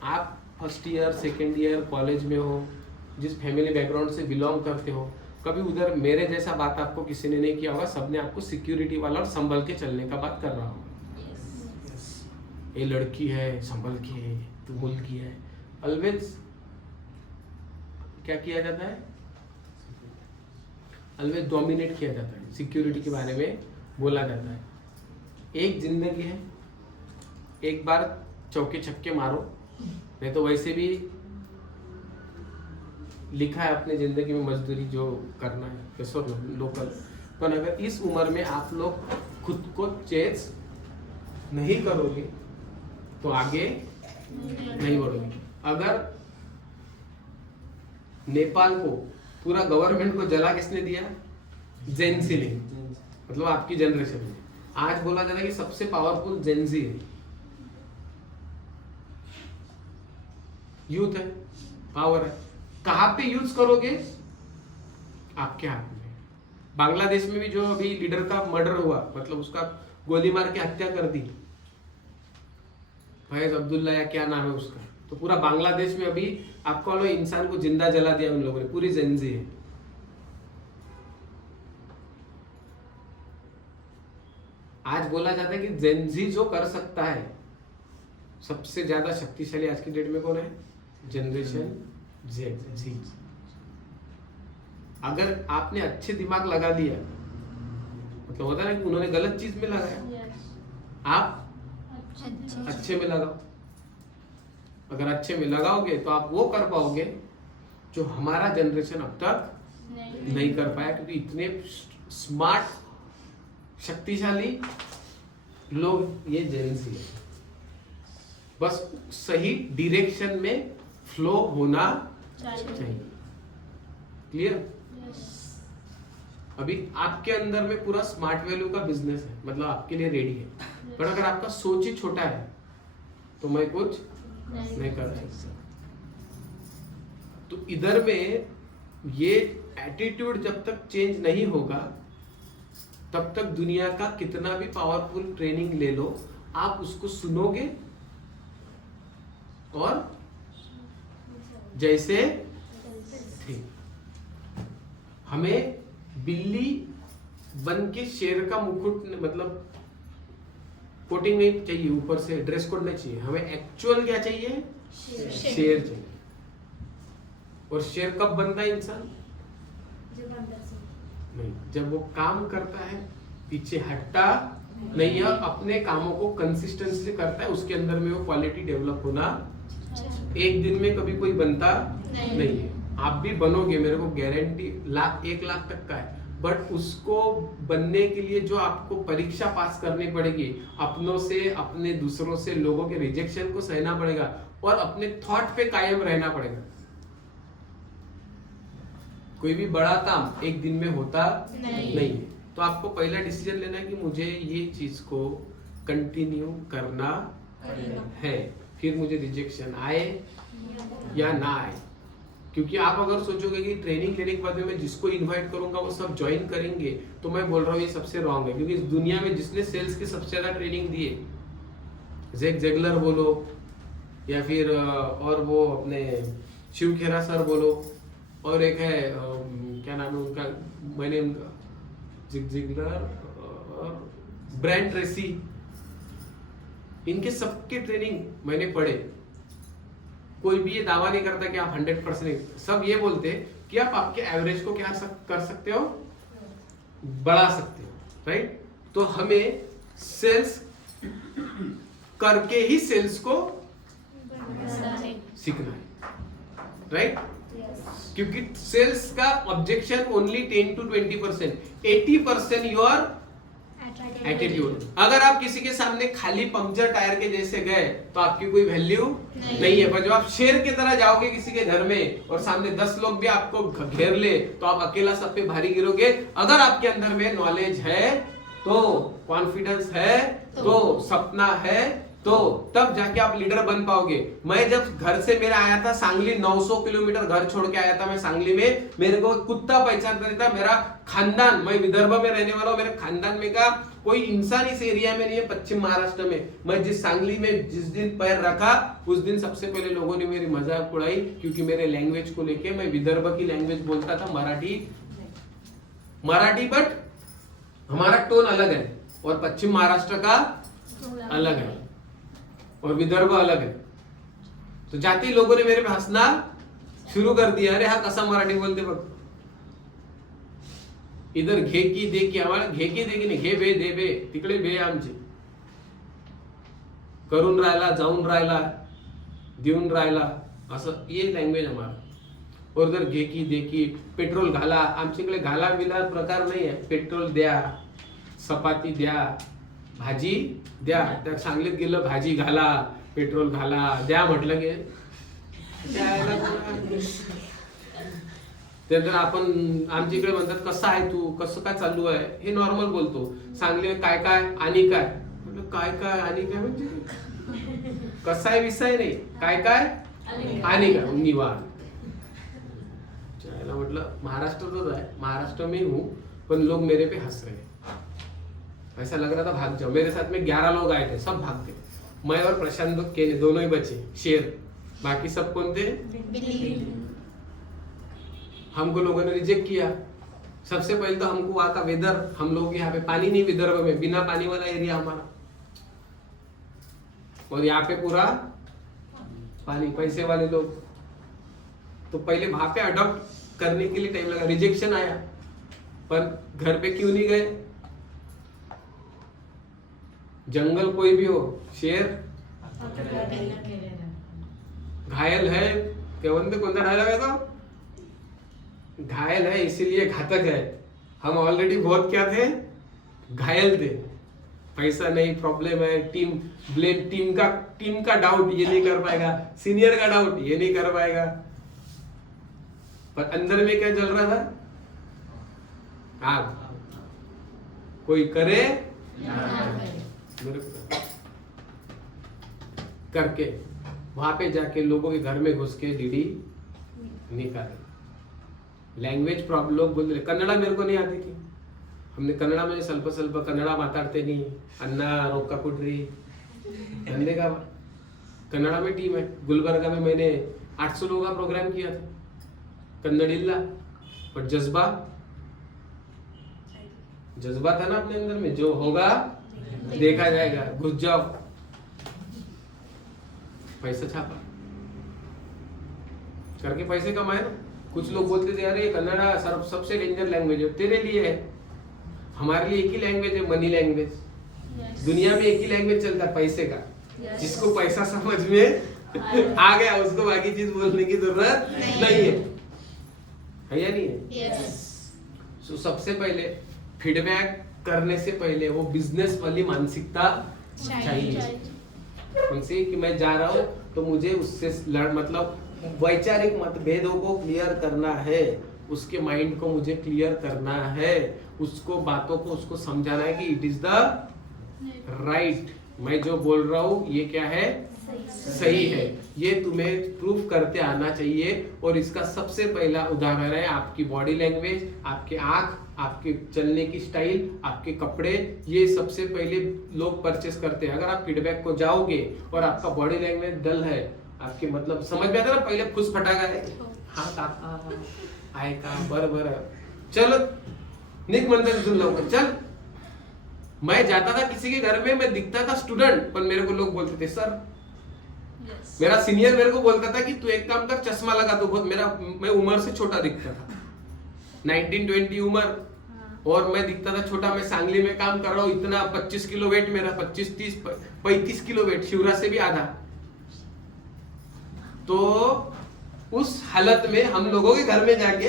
आप first year, second year college में हो, जिस फैमिली बैकग्राउंड से बिलोंग करते हो, कभी उधर मेरे जैसा बात आपको किसी ने नहीं किया होगा। सबने आपको सिक्योरिटी वाला और संभल के चलने का बात कर रहा होगा। ये लड़की है, संभल के है, तू मुल्क की है। ऑलवेज क्या किया जाता है? ऑलवेज डोमिनेट किया जाता है, सिक्योरिटी के बारे में बोला जाता है। एक जिंदगी है, एक बार चौके छक्के मारो, नहीं तो वैसे भी लिखा है अपने जिंदगी में मजदूरी जो करना है, कैसो लोकल। पर अगर इस उम्र में आप लोग खुद को चेंज नहीं करोगे तो आगे नहीं बढ़ोगे। अगर नेपाल को पूरा गवर्नमेंट को जला किसने दिया? जेनजी ने, मतलब आपकी जनरेशन ने। आज बोला जा रहा है कि सबसे पावरफुल जेनजी है, यूथ है, पावर है। कहां पे यूज करोगे? आपके हाथ में। बांग्लादेश में भी जो अभी लीडर का मर्डर हुआ, मतलब उसका गोली मार के हत्या कर दी, फैज अब्दुल्ला या क्या नाम है उसका, तो पूरा बांग्लादेश में अभी आपको वालों इंसान को जिंदा जला दिया उन लोगों ने। पूरी जेनजी है। आज बोला जाता है कि जेनजी जो कर सकता है सबसे ज्यादा शक्तिशाली आज की डेट में कौन है? जनरेशन जी। अगर आपने अच्छे दिमाग लगा दिया, मतलब होता है ना कि उन्होंने गलत चीज में लगाया, आप अच्छे में लगाओ। अगर अच्छे में लगाओगे तो आप वो कर पाओगे जो हमारा जनरेशन अब तक नहीं कर पाया, क्योंकि इतने स्मार्ट शक्तिशाली लोग ये जेंसी है। बस सही डायरेक्शन में फ्लो होना चाहिए। क्लियर? अभी आपके अंदर में पूरा स्मार्ट वैल्यू का बिजनेस है, मतलब आपके लिए रेडी है, पर अगर आपका सोच ही छोटा है तो मैं कुछ नहीं कर सकता। तो इधर में ये एटीट्यूड जब तक चेंज नहीं होगा तब तक दुनिया का कितना भी पावरफुल ट्रेनिंग ले लो, आप उसको सुनोगे और जैसे थे। हमें बिल्ली बन के शेर का मुकुट, मतलब कोटिंग नहीं चाहिए, ऊपर से ड्रेस कोड नहीं चाहिए, हमें एक्चुअल क्या चाहिए? शेर चाहिए। और शेर कब बनता है इंसान? जब अंदर से नहीं, जब वो काम करता है, पीछे हटता नहीं है, अपने कामों को कंसिस्टेंटली करता है, उसके अंदर में वो क्वालिटी डेवलप होना एक दिन में कभी कोई बनता नहीं है। आप भी बनोगे, मेरे को गारंटी 1 लाख तक का है, बट उसको बनने के लिए जो आपको परीक्षा पास करनी पड़ेगी, अपनों से, अपने दूसरों से, लोगों के रिजेक्शन को सहना पड़ेगा और अपने थॉट पे कायम रहना पड़ेगा। कोई भी बड़ा काम एक दिन में होता नहीं है। तो आपको पहला डिसीजन लेना है कि मुझे ये चीज को कंटिन्यू करना है, फिर मुझे रिजेक्शन आए या ना आए। क्योंकि आप अगर सोचोगे कि ट्रेनिंग लेने के बाद में मैं जिसको इनवाइट करूंगा वो सब ज्वाइन करेंगे, तो मैं बोल रहा हूँ ये सबसे रॉन्ग है। क्योंकि इस दुनिया में जिसने सेल्स की सबसे ज्यादा ट्रेनिंग दी है, ज़ैक ज़ैगलर बोलो या फिर और वो अपने शिव खेरा सर बोलो, और एक है क्या नाम है उनका, मैंने ज़ैक ज़ैगलर और ब्रायन ट्रेसी, इनके सबके ट्रेनिंग मैंने पढ़े। कोई भी ये दावा नहीं करता कि आप 100%, सब ये बोलते कि आप आपके एवरेज को क्या कर सकते हो, बढ़ा सकते हो, राइट? तो हमें सेल्स करके ही सेल्स को सीखना है, राइट? क्योंकि सेल्स का objection only 10 to 20%, 80% your attitude. अगर आप किसी के सामने खाली पंक्चर टायर के जैसे गए तो आपकी कोई वैल्यू नहीं है, पर जब आप शेर की तरह जाओगे किसी के घर में और सामने 10 लोग भी आपको घेर ले तो आप अकेला सब पे भारी गिरोगे। अगर आपके अंदर में नॉलेज है, तो कॉन्फिडेंस है, तो सपना है, तो तब जाके आप लीडर बन पाओगे। मैं जब घर से मेरा आया था सांगली, 900 किलोमीटर घर छोड़ के आया था मैं सांगली में, मेरे को कुत्ता पहचानता था, मेरा खानदान, मैं विदर्भ में रहने वाला हूँ, मेरे खानदान में का कोई इंसान इस एरिया में नहीं है, पश्चिम महाराष्ट्र में। मैं जिस सांगली में जिस दिन पैर रखा उस दिन सबसे पहले लोगों ने मेरी मजाक उड़ाई, क्योंकि मेरे लैंग्वेज को लेके, मैं विदर्भ की लैंग्वेज बोलता था, मराठी, बट हमारा टोन अलग है और पश्चिम महाराष्ट्र का अलग है और विदर्भ अलग है। तो जाते ही लोगों ने मेरे पे हंसना शुरू कर दिया, अरे हा कसा मराठी बोलते बघ, इधर घे की दे की, आम्हाला घे की दे की नाही, घे बे दे बे, तिकडे बे आमचे, करून राहिला, जाऊन राहिला, देऊन राहिला, असं ये लँग्वेज हमारा। और इधर घे की दे की, पेट्रोल घाला, आमच्याकडे घाला बिला प्रकार नाही आहे, पेट्रोल द्या, चपाती द्या, भाजी द्या। त्या सांगलीत गेलं, भाजी घाला, पेट्रोल घाला, द्या म्हटलं की त्यानंतर आपण आमच्या इकडे म्हणतात कसा आहे तू, कसं काय चालू आहे, हे नॉर्मल बोलतो। सांगली काय काय आणि काय, म्हटलं काय काय आणि काय म्हणजे कसा आहे विषय नाही, काय काय आणि काय निवार। चला म्हटलं महाराष्ट्रातच आहे, महाराष्ट्र में हूँ, पण लोग मेरे पे हंस रहे हैं। ऐसा लग रहा था भाग जाओ। मेरे साथ में 11 लोग आए थे, सब भाग गए। मैं और प्रशांत के दोनों ही बचे, शेर, बाकी सब कौन थे, बिल्ली। हमको लोगों ने रिजेक्ट किया। सबसे पहले तो हमको वहां का वेदर, हम लोग यहाँ पे पानी नहीं, विदर्भ में बिना पानी वाला एरिया हमारा, और यहाँ पे पूरा पानी, पैसे वाले लोग। तो पहले वहां पे अडॉप्ट करने के लिए टाइम लगा, रिजेक्शन आया, पर घर पे क्यों नहीं गए? जंगल कोई भी हो, शेर घायल है, क्या बोलते, कौन सा डायलॉग है तो, घायल है इसीलिए घातक है। हम ऑलरेडी बहुत क्या थे, घायल थे। पैसा नहीं, प्रॉब्लम है, टीम ब्लेम, टीम का डाउट ये नहीं कर पाएगा, सीनियर का डाउट ये नहीं कर पाएगा, पर अंदर में क्या चल रहा था, आग। कोई करे मेरे को करके वहां पे जाके लोगों के घर में घुस के डीडी निकाले। लैंग्वेज प्रॉब्लम, लोग बोल रहे कन्नड़ा मेरे को नहीं आती थी, हमने कन्नड़ा में ಸ್ವಲ್ಪ कन्नड़ा माताड़ते नहीं, अन्ना रोका कुटरी धंधे का। कन्नड़ा में टीम है, गुलबर्गा में मैंने 800 लोगों का प्रोग्राम किया था, कन्नड़िल्ला, पर जज्बा था ना अपने अंदर में, जो होगा देखा जाएगा, घुस जाओ, पैसा छापा करके पैसे कमाए ना। कुछ लोग बोलते थे अरे कन्नड़ा सबसे डेंजर लैंग्वेज है, तेरे लिए है, हमारे लिए एक ही लैंग्वेज है, मनी लैंग्वेज। दुनिया में एक ही लैंग्वेज चलता है, पैसे का। जिसको पैसा समझ में आ गया उसको बाकी चीज बोलने की जरूरत नहीं है या नहीं है? तो सबसे पहले फीडबैक करने से पहले वो बिजनेस वाली मानसिकता चाहिए उनसे कि मैं जा रहा हूँ तो मुझे उससे मतलब वैचारिक मतभेदों को क्लियर करना है, उसके माइंड को मुझे क्लियर करना है, उसको बातों को उसको समझाना है कि इट इज द राइट, मैं जो बोल रहा हूँ ये क्या है, सही है, ये तुम्हें प्रूफ करते आना चाहिए। और इसका सबसे पहला उदाहरण है आपकी बॉडी लैंग्वेज, आपके आंख, आपके चलने की स्टाइल, आपके कपड़े, ये सबसे पहले लोग परचेस करते हैं। अगर आप फीडबैक को जाओगे और आपका बॉडी लैंग्वेज डल है, आपके मतलब समझ में आता ना, पहले खुश फटाका है, हाँ काका आए का बर चलो निक मंदिर सुन लो, चल। मैं जाता था किसी के घर में, मैं दिखता था स्टूडेंट, पर मेरे को लोग बोलते थे सर, मेरा सीनियर मेरे को बोलता था कि तू एक काम कर, चश्मा लगा दो, बहुत मैं उम्र से छोटा दिखता था, 19-20 उम्र, और मैं दिखता था छोटा। मैं सांगली में काम कर रहा हूँ, इतना 25 किलो वेट मेरा, 35 किलो वेट, शिवराज से भी आधा। तो उस हालत में हम लोगों के घर में जाके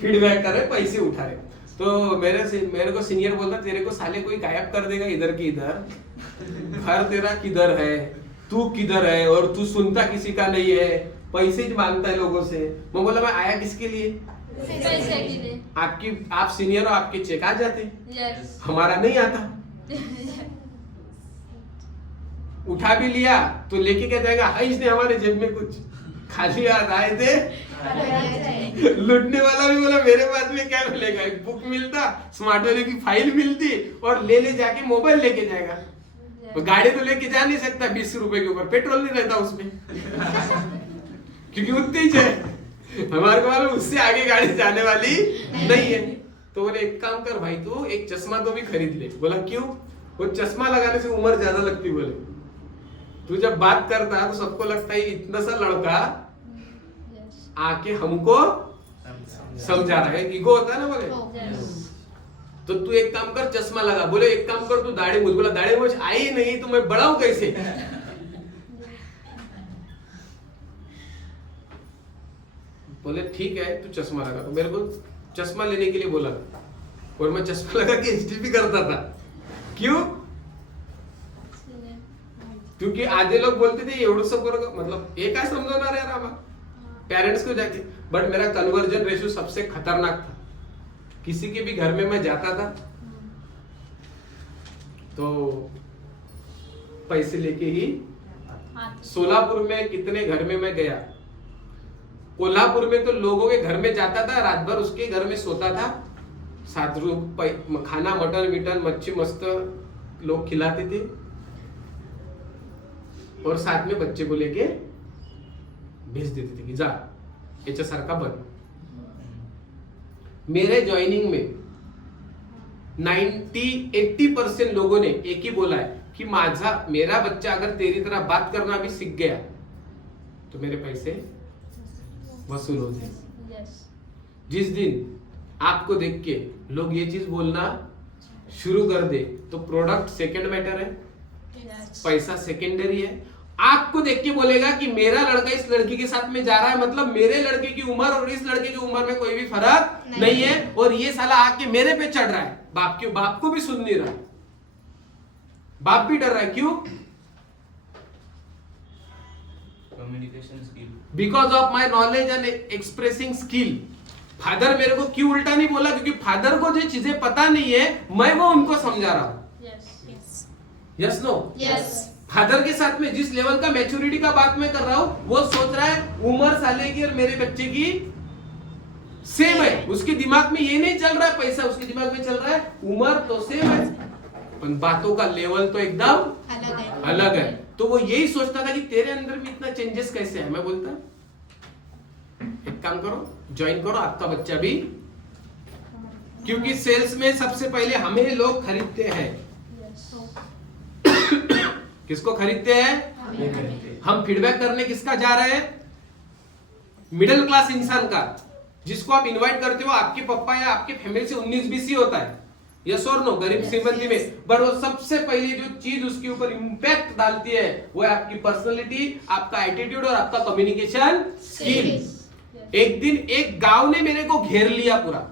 फीडबैक कर रहे, पैसे उठा रहे, तो मेरे को सीनियर बोलता तेरे को साले कोई गायब कर देगा इधर की इधर, घर तेरा किधर है, तू किधर है, और तू सुनता किसी का नहीं है, पैसे ही मांगता है लोगों से। मैं बोला मैं आया किसके लिए, पैसे के लिए। आप सीनियर हो, आपके चेक आ जाते, हमारा नहीं आता। उठा भी लिया तो लेके क्या जाएगा, है इसने हमारे जेब में कुछ, खाली हाथ आए थे। लूटने वाला भी बोला मेरे पास में क्या मिलेगा, एक बुक मिलता, स्मार्ट वाले की फाइल मिलती, और ले जाके मोबाइल लेके जाएगा। तो गाड़ी तो लेके जा नहीं सकता, 20 रुपए के ऊपर पेट्रोल नहीं रहता उसमें क्योंकि उतनी ही है, हमारे को मालूम उससे आगे गाड़ी जाने वाली नहीं है। तो बोले एक काम कर भाई, तू एक चश्मा तो भी खरीद ले। बोला क्यों? वो चश्मा लगाने से उम्र ज्यादा लगती। बोले तू जब बात करता तो सबको लगता है इतना सा लड़का आके हमको समझा रहा है, ईगो होता है ना। बोले तो तू एक काम कर, चश्मा लगा। बोले एक काम कर, तू दाढ़ी मूछ। बोला दाढ़ी मूछ आई नहीं तो मैं बढ़ाऊं कैसे? बोले ठीक है तू चश्मा लगा। तो मेरे को चश्मा लेने के लिए बोला और मैं चश्मा लगा के एचटीपी करता था। क्यों? क्योंकि आधे लोग बोलते थे एवढं सब मतलब ये क्या समझौना यार आम्हा पेरेंट्स को जाके। बट मेरा कन्वर्जन रेशियो सबसे खतरनाक था। किसी के भी घर में मैं जाता था तो पैसे लेके ही। सोलापुर में कितने घर में मैं गया, कोल्हापुर में तो लोगों के घर में जाता था, रात भर उसके घर में सोता था। 7 रुपए खाना, मटन मिटन मच्छी मस्त लोग खिलाते थे और साथ में बच्चे को लेके भेज देते थे कि जा याच्यासारखा बन। मेरे ज्वाइनिंग में 90-80% लोगों ने एक ही बोला है कि मेरा बच्चा अगर तेरी तरह बात करना भी सीख गया तो मेरे पैसे वसूल होते। यस जिस दिन आपको देख के लोग ये चीज बोलना शुरू कर दे तो प्रोडक्ट सेकंड मैटर है, यस पैसा सेकेंडरी है। आपको देख के बोलेगा कि मेरा लड़का इस लड़की के साथ में जा रहा है, मतलब मेरे लड़के की उम्र और इस लड़के की उम्र में कोई भी फर्क नहीं है, और ये साला आके मेरे पे चढ़ रहा है। बाप को भी सुन नहीं रहा, बाप भी डर रहा है। क्यों? Communication skill, because of my knowledge and expressing skill. Father मेरे को क्यों उल्टा नहीं बोला? क्योंकि फादर को जो चीजें पता नहीं है मैं वो उनको समझा रहा हूं। Yes yes no? Yes father के साथ में जिस लेवल का मैच्योरिटी का बात मैं कर रहा हूं, वो सोच रहा है उम्र साले की और मेरे बच्चे की सेम है। उसके दिमाग में ये नहीं चल रहा है पैसा, उसके दिमाग में चल रहा है उम्र तो सेम है, पर बातों का लेवल तो एकदम अलग है। तो वो यही सोचता था कि तेरे अंदर में इतना चेंजेस कैसे है। मैं बोलता एक काम करो, ज्वाइन करो आपका बच्चा भी, क्योंकि सेल्स में सबसे पहले हमें लोग खरीदते हैं। किसको खरीदते हैं? हम फीडबैक करने किसका जा रहे हैं? मिडिल क्लास इंसान का, जिसको आप इनवाइट करते हो आपके पापा या आपके फैमिली से 19-20 ही होता है, यस और नो, गरीब श्रीमंती में। बट वो सबसे पहले जो चीज उसके ऊपर इंपैक्ट डालती है वो है आपकी पर्सनालिटी, आपका एटीट्यूड और आपका कम्युनिकेशन स्किल। एक दिन एक गांव ने मेरे को घेर लिया पूरा।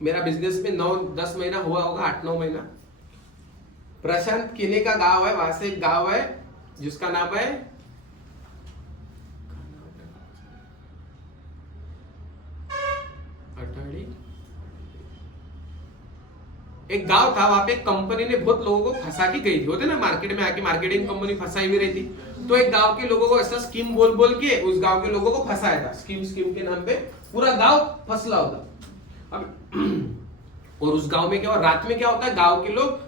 मेरा बिजनेस में 9-10 महीना हुआ होगा, 8-9 महीना। प्रशांत किने का गांव है, वहां से एक गांव है जिसका नाम है अटाड़ी। एक गांव था, वहां पे कंपनी ने बहुत लोगों को फंसा के गई थी। होते ना मार्केट में आके मार्केटिंग कंपनी फंसाई हुई रहती, तो एक गांव के लोगों को ऐसा स्कीम बोल बोल के उस गांव के लोगों को फंसाया था। स्कीम के नाम पे पूरा गांव फंसला होता। और उस गांव में क्या हुआ, रात में क्या होता है, गांव के लोग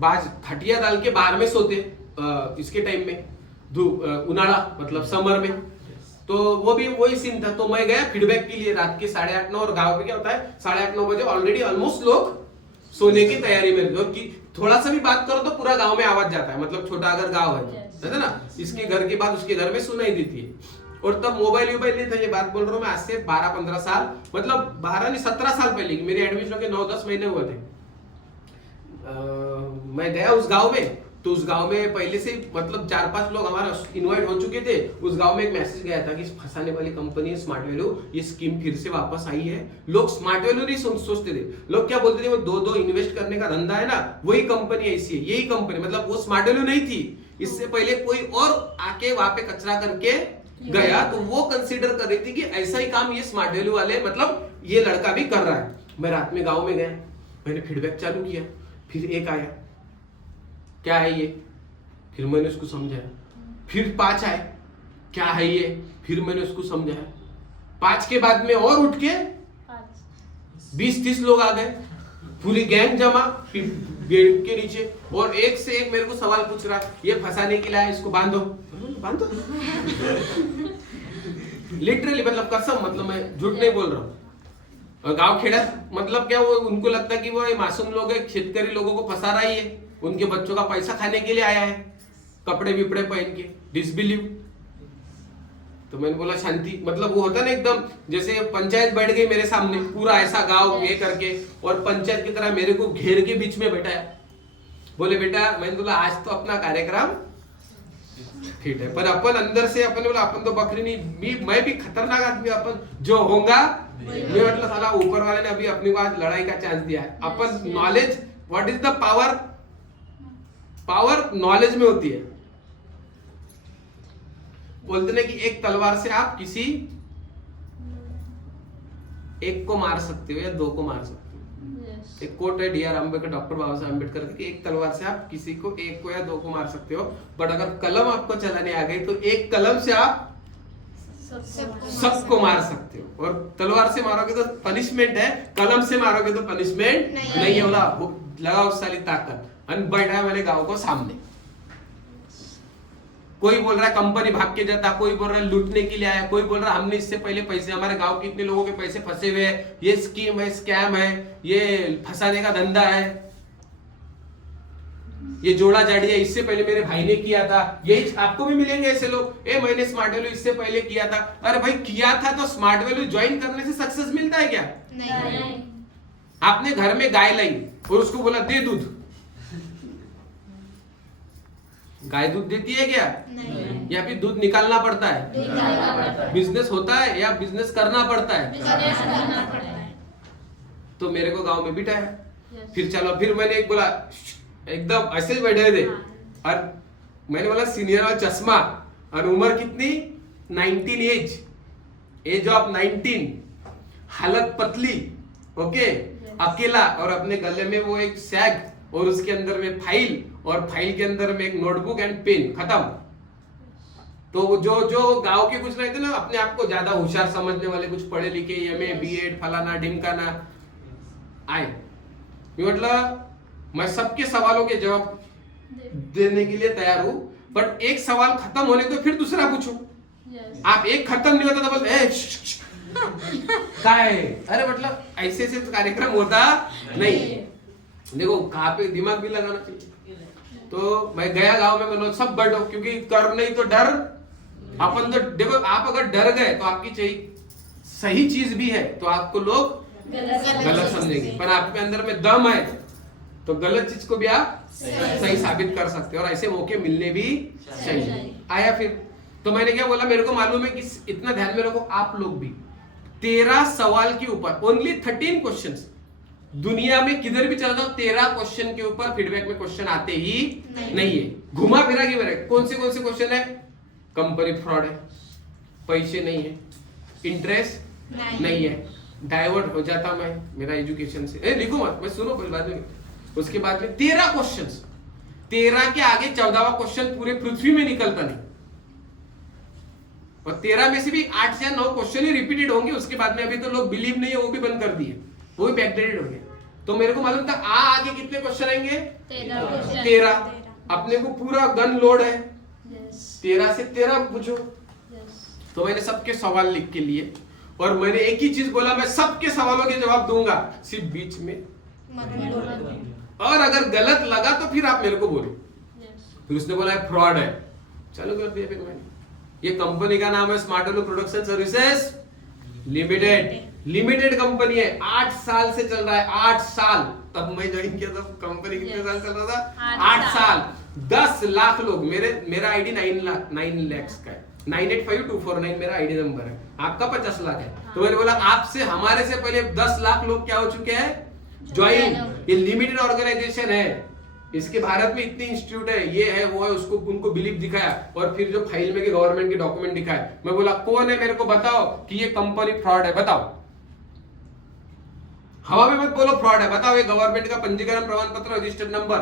बाज खटिया डाल के बाहर में सोते इसके टाइम में, उनाड़ा मतलब समर में। तो वो भी वही सीन था। तो मैं गया फीडबैक के लिए रात के 8:30-9, और गांव में क्या होता है 8:30-9 बजे ऑलरेडी ऑलमोस्ट लोग सोने की तैयारी में, कि थोड़ा सा भी बात करो तो पूरा गांव में आवाज जाता है, मतलब छोटा अगर गांव है ना, इसके घर के बाद उसके घर में सुनाई देती है। और तब मोबाइल नहीं था, ये बात बोल रहा हूँ मैं आज से 12-15 साल, मतलब 12 नहीं 17 साल पहले की। मेरे एडमिशन के 9-10 महीने हुए थे। मैं गया उस गांव में, तो उस गांव में पहले से मतलब 4-5 लोग हमारा इनवाइट हो चुके थे। उस गांव में एक मैसेज गया था कि फंसाने वाली कंपनी है स्मार्ट वैल्यू, ये स्कीम फिर से वापस आई है। लोग स्मार्ट वैल्यू नहीं सोचते थे, लोग क्या बोलते थे, वो 2-2 इन्वेस्ट करने का धंधा है ना, वही कंपनी ऐसी है, यही कंपनी, मतलब वो स्मार्ट वैल्यू नहीं थी। इससे पहले कोई और आके वहां पे कचरा करके गया, तो वो कंसीडर कर रही थी कि ऐसा ही काम ये स्मार्ट वैल्यू वाले, मतलब ये लड़का भी कर रहा है। मैं रात में गांव में गया, मैंने फीडबैक चालू किया, फिर एक आया, क्या है ये, फिर मैंने उसको समझाया। फिर 5 आए, क्या है ये, फिर मैंने उसको समझाया। 5 के बाद में और उठ के 20-30 लोग आ गए, पूरी गैंग जमा गेट के नीचे, और एक से एक मेरे को सवाल पूछ रहा, ये फंसाने के लिए आया, इसको बांधो बांधो। लिटरली, मतलब कसम, मतलब मैं झूठ नहीं बोल रहा हूँ। और गांव खेड़ा मतलब क्या, वो उनको लगता है कि वो मासूम लोग है, शेतकरी लोगों को फंसा रहा ही है, उनके बच्चों का पैसा खाने के लिए आया है, कपड़े विपड़े पहन के, डिसबिलीव। तो मैंने बोला शांति, मतलब वो होता ना एकदम जैसे पंचायत बैठ गई मेरे सामने, पूरा ऐसा गांव ये करके, और पंचायत की तरह मेरे को घेर के बीच में बैठा है। बोले बेटा, मैंने बोला आज तो अपना कार्यक्रम ठीक है, पर अपन अंदर से अपन बोला अपन तो बकरी नहीं, मैं भी खतरनाक आदमी, अपन जो होगा मैं, मतलब साला ऊपर वाले ने अभी अपनी बात लड़ाई का चांस दिया है। अपन knowledge, what is the power, power knowledge में होती है। बोलते ना कि एक तलवार से आप किसी एक को मार सकते हो या 2 को मार सकते हो। एक कोट है डीआर अम्बेडकर, डॉक्टर बाबा साहब अम्बेडकर की, एक तलवार से आप किसी को 1 को या 2 को मार सकते हो, बट अगर कलम आपको चलाने आ गई तो एक कलम से आप सबको मार सकते हो। और तलवार से मारोगे तो पनिशमेंट है, कलम से मारोगे तो पनिशमेंट नहीं है। बोला लगाओ साली ताकत, बैठा मैंने गांव को सामने, कोई बोल रहा है कंपनी भाग के जाता, कोई बोल रहा है लूटने के लिए आया, कोई बोल रहा है हमने इससे पहले पैसे, हमारे गांव के इतने लोगों के पैसे फंसे हुए हैं, ये स्कीम है, स्कैम है, ये फंसाने का धंधा है, ये जोड़ा जाड़ी है, इससे पहले मेरे भाई ने किया था। यही आपको भी मिलेंगे ऐसे लोग, ए मैंने स्मार्ट वैल्यू इससे पहले किया था। अरे भाई किया था तो स्मार्ट वैल्यू ज्वाइन करने से सक्सेस मिलता है क्या? नहीं। आपने घर में गाय लाई और उसको बोला दे दूध, गाय दूध देती है क्या? नहीं। या फिर दूध निकालना पड़ता है? निकालना पड़ता है। बिजनेस होता है या बिजनेस करना पड़ता है? बिजनेस करना पड़ता है। तो मेरे को गांव में बिठाया, Yes. फिर चलो, फिर मैंने एक बोला एकदम ऐसे ही बैठे थे और मैंने बोला सीनियर वाला चश्मा और उम्र कितनी 19 एज ऑफ 19, हालत पतली, ओके, अकेला, और अपने गले में वो एक सैग और उसके अंदर में फाइल और फाइल के अंदर में एक नोटबुक एंड पेन, खत्म। तो जो जो गांव के कुछ रहते ना अपने आप को ज्यादा होशियार समझने वाले, कुछ पढ़े लिखे, एमए बीएड फलाना ढिमकाना आए, मैं मतलब मैं सबके सवालों के जवाब देने के लिए तैयार हूं, बट एक सवाल खत्म होने तो फिर दूसरा पूछूं। Yes. आप एक खत्म नहीं होता तो बोलते क्या है? अरे मतलब ऐसे ऐसे तो कार्यक्रम होता नहीं। देखो कहाँ पे दिमाग भी लगाना चाहिए। तो मैं गया गांव में, मैंने सब बैठो, क्योंकि कर नहीं तो डर, अपन तो देखो आप अगर डर गए तो आपकी चाहिए सही चीज भी है तो आपको लोग गलत समझेंगे, पर आपके अंदर में दम है तो गलत चीज को भी आप सही साबित कर सकते हो, और ऐसे मौके मिलने भी चाहिए। आया फिर तो मैंने क्या बोला, मेरे को मालूम है कि इतना ध्यान में रखो आप लोग भी, 13 सवाल के ऊपर ओनली 13 क्वेश्चंस, दुनिया में किधर भी चला जाओ 13 क्वेश्चन के ऊपर फीडबैक में क्वेश्चन आते ही नहीं है। घुमा फिरा के मेरे कौन से क्वेश्चन है? कंपनी फ्रॉड है, पैसे नहीं है, इंटरेस्ट नहीं है, डाइवर्ट हो जाता मैं मेरा एजुकेशन से, लिखो मत, मैं सुनो पहले बाद में। उसके बाद में 13 क्वेश्चंस, 13 के आगे 14वां क्वेश्चन पूरे पृथ्वी में निकलता नहीं, और 13 में से भी 8 या 9 क्वेश्चन ही रिपीटेड होंगे। उसके बाद में अभी तो लोग बिलीव नहीं है, वो भी बंद कर दिए, वो भी बैकडेटेड हो गया। तो मेरे को मालूम था आगे कितने क्वेश्चन आएंगे? 13। अपने को पूरा गन लोड है, 13 से 13 पूछो। तो मैंने सबके सवाल लिख के लिए, और मैंने एक ही चीज बोला, मैं सबके सवालों के जवाब दूंगा, सिर्फ बीच में और अगर गलत लगा तो फिर आप मेरे को बोलो। फिर उसने बोला फ्रॉड है, चालू कर दिया। फिर मैंने, ये कंपनी का नाम है smart value production services limited company है, 8 साल से चल रहा है, 8 साल। तब मैं ज्वाइन किया था, कंपनी कितने साल चल रहा था? 8 साल, 10 लाख लोग। मेरा आईडी 9 लाख का है, 985249 मेरा आईडी नंबर है, आपका 50 लाख है। तो मैंने बोला आपसे, हमारे से पहले 10 लाख लोग क्या हो चुके हैं? ज्वाइन। ये लिमिटेड ऑर्गेनाइजेशन है, इसके भारत में इतने इंस्टीट्यूट है, ये है वो है, उसको उनको बिलीव दिखाया, और फिर जो फाइल में के गवर्नमेंट के डॉक्यूमेंट दिखाए। मैं बोला कौन है, मेरे को बताओ कि ये कंपनी फ्रॉड है, बताओ। हवा में मत बोलो फ्रॉड है, बताओ ये गवर्नमेंट का पंजीकरण प्रमाण पत्र, registered number,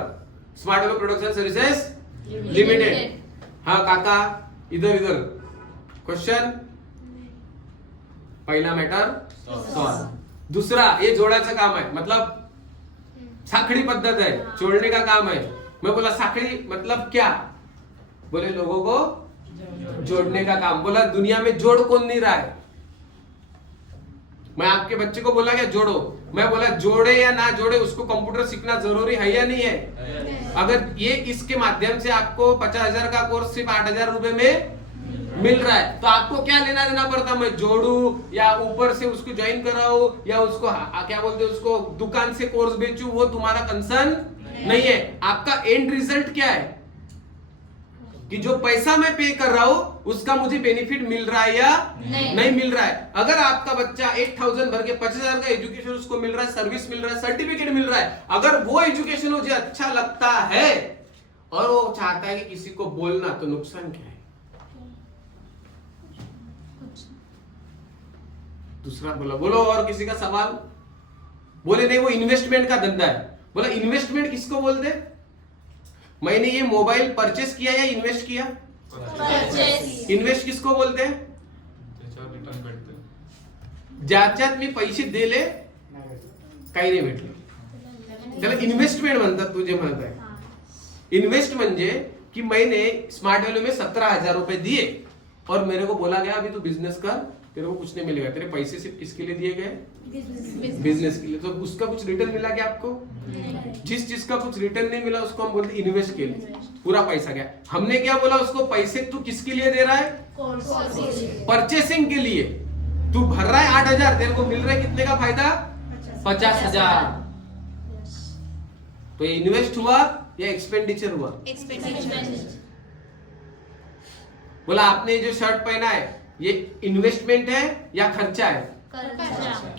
smart value production services limited. हाँ काका, इधर क्वेश्चन, पहला मैटर सॉल्व। दूसरा, ये जोड़ाचं काम है, मतलब साखड़ी पद्धत है, जोड़ने का काम है। मैं बोला साखड़ी मतलब क्या? बोले लोगों को जोड़ने का काम। बोला दुनिया में जोड़ कौन नहीं रहा है? मैं आपके बच्चे को बोला क्या जोड़ो, मैं बोला जोड़े या ना जोड़े उसको कंप्यूटर सीखना जरूरी है या नहीं है? अगर ये इसके माध्यम से आपको 50,000 का कोर्स सिर्फ 8,000 रुपए में मिल रहा है, तो आपको क्या लेना देना पड़ता? मैं जोड़ू या ऊपर से उसको ज्वाइन कराऊं या उसको क्या बोलते हैं, उसको दुकान से कोर्स बेचूं, वो तुम्हारा कंसर्न नहीं है। आपका एंड रिजल्ट क्या है कि जो पैसा मैं पे कर रहा हूं उसका मुझे बेनिफिट मिल रहा है या नहीं मिल रहा है। अगर आपका बच्चा 8,000 भर के 50,000 का एजुकेशन उसको मिल रहा है, सर्विस मिल रहा है, सर्टिफिकेट मिल रहा है, अगर वो एजुकेशन मुझे अच्छा लगता है और वो चाहता है कि किसी को बोलना, तो नुकसान क्या है? दूसरा बोला, बोलो और किसी का सवाल? बोले नहीं, वो इन्वेस्टमेंट का धंधा है। बोला इन्वेस्टमेंट किसको बोलते? मैंने ये मोबाइल परचेस किया या इन्वेस्ट किया? इन्वेस्ट किसको बोलते हैं? ज्याच्यात मी पैसे दिले काही नाही भेटलं, त्याला इन्व्हेस्टमेंट म्हणतात. तुझे म्हणत आहे इन्व्हेस्ट म्हणजे कि मैंने स्मार्ट वैल्यू में 17,000 रुपए दिए और मेरे को बोला गया अभी तू बिजनेस कर, तेरे को कुछ नहीं मिलेगा, तेरे पैसे सिर्फ किसके लिए दिए गए? बिजनेस के लिए। तो उसका कुछ रिटर्न मिला क्या आपको? जिस चीज का कुछ रिटर्न नहीं मिला उसको हम बोलते इन्वेस्ट के लिए, पूरा पैसा गया। हमने क्या बोला उसको, पैसे तू किसके लिए दे रहा है? परचेसिंग के लिए। तू भर रहा है 8,000, तेरे को मिल रहा है कितने का फायदा? 50,000। तो ये इन्वेस्ट हुआ या एक्सपेंडिचर हुआ? बोला आपने जो शर्ट पहना है ये इन्वेस्टमेंट है या खर्चा है?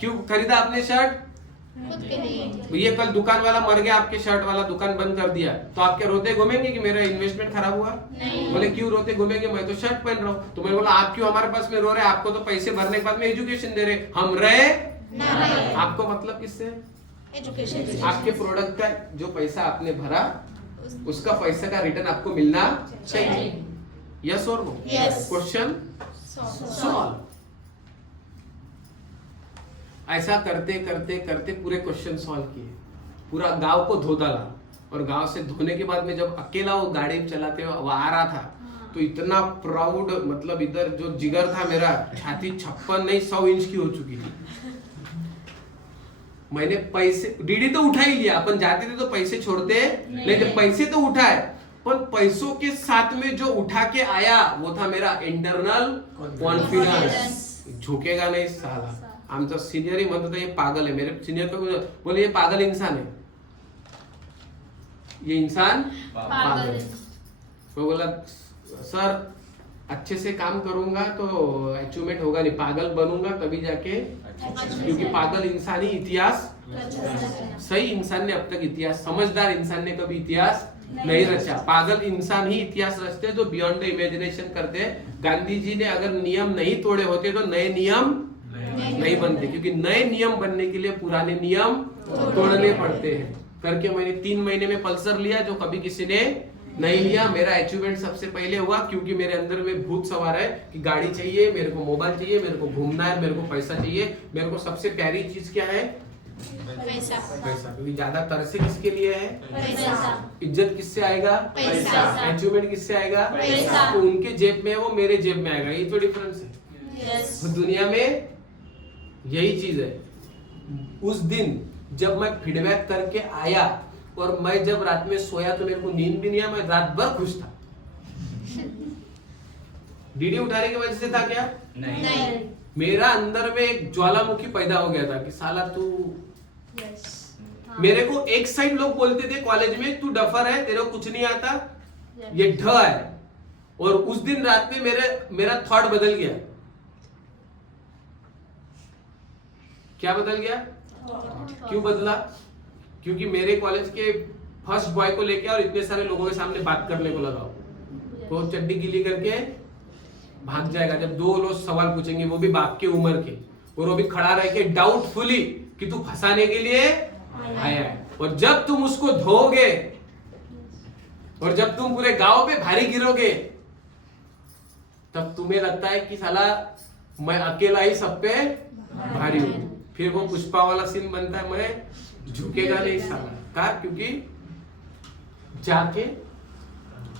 क्यों खरीदा आपने शर्ट? ये कल दुकान वाला मर गया, आपके शर्ट वाला दुकान बंद कर दिया, तो आप क्या रोते घूमेंगे कि मेरा इन्वेस्टमेंट खराब हुआ? बोले क्यों रोते घूमेंगे, मैं तो शर्ट पहन रहा हूँ। तो मैंने बोला आप क्यों हमारे पास में रो रहे हैं? आपको तो पैसे भरने के बाद में एजुकेशन दे रहे, हम रहे आपको मतलब किससे? आपके प्रोडक्ट का जो पैसा आपने भरा उसका पैसा का रिटर्न आपको मिलना चाहिए। यस और नो? Question solve. ऐसा करते करते करते पूरे क्वेश्चन सॉल्व किए, पूरा गांव को धो डाला, और गांव से धोने के बाद में जब अकेला वो गाड़ी चलाते हुए वो आ रहा था तो इतना प्राउड, मतलब इधर जो जिगर था मेरा, छाती 56 नहीं 100 इंच की हो चुकी थी। मैंने पैसे डीडी तो उठा ही लिया, अपन जाते थे तो पैसे छोड़ते नहीं थे, पैसे तो उठाए, पर पैसों के साथ में जो उठा के आया वो था मेरा इंटरनल कॉन्फिडेंस। झुकेगा नहीं साला। आमचा सीनियर ही म्हणत होता ये पागल है, मेरे सीनियर को बोले ये पागल इंसान है, ये इंसान पागल है। तो बोला सर अच्छे से काम करूंगा तो अचीवमेंट होगा नहीं, पागल बनूंगा तभी जाके, क्योंकि पागल इंसान ही इतिहास, सही इंसान ने अब तक इतिहास, समझदार इंसान ने कभी इतिहास नहीं रचा। पागल इंसान ही इतिहास रचते जो बियॉन्ड द इमेजिनेशन करते। गांधी जी ने अगर नियम नहीं तोड़े होते तो नए नियम नहीं बनते, क्योंकि नए नियम बनने के लिए पुराने नियम तोड़ने पड़ते हैं। करके मैंने 3 महीने में पल्सर लिया जो कभी किसी ने नहीं लिया। मेरा अचीवमेंट सबसे पहले हुआ क्योंकि मेरे अंदर में भूत सवार है कि गाड़ी चाहिए, मेरे को मोबाइल चाहिए, मेरे को घूमना है, मेरे को पैसा चाहिए। मेरे को सबसे प्यारी चीज क्या है? पैसा। क्योंकि ज्यादातर से किसके लिए है? पैसा। इज्जत किससे आएगा? पैसा। अचीवमेंट किससे आएगा? पैसा। तो उनके जेब में है वो मेरे जेब में आएगा, ये तो डिफरेंस है। तो दुनिया में यही चीज है। उस दिन जब मैं फीडबैक करके आया और मैं जब रात में सोया तो मेरे को नींद भी नहीं आया, मैं रात भर खुश था। डीडी उठाने की वजह से था क्या? नहीं। मेरा अंदर में एक ज्वालामुखी पैदा हो गया था कि साला तू, मेरे को एक साइड लोग बोलते थे कॉलेज में तू डफर है, तेरे को कुछ नहीं आता, ये ढ है। और उस दिन रात में मेरा थॉट बदल गया। क्या बदल गया? क्यों बदला? क्योंकि मेरे कॉलेज के फर्स्ट बॉय को लेके और इतने सारे लोगों के सामने बात करने को लगा, तो चड्डी गीली करके भाग जाएगा जब 2 लोग सवाल पूछेंगे, वो भी बाप के उम्र के, और वो भी खड़ा रह के डाउटफुली कि तू फंसाने के लिए आया है। और जब तुम उसको धोगे और जब तुम पूरे गांव पे भारी गिरोगे तब तुम्हें लगता है कि साला मैं अकेला ही सब पे भारी हूं। फिर वो पुष्पा वाला सीन बनता है, मैं झुकेगा नहीं साला का, क्योंकि जाके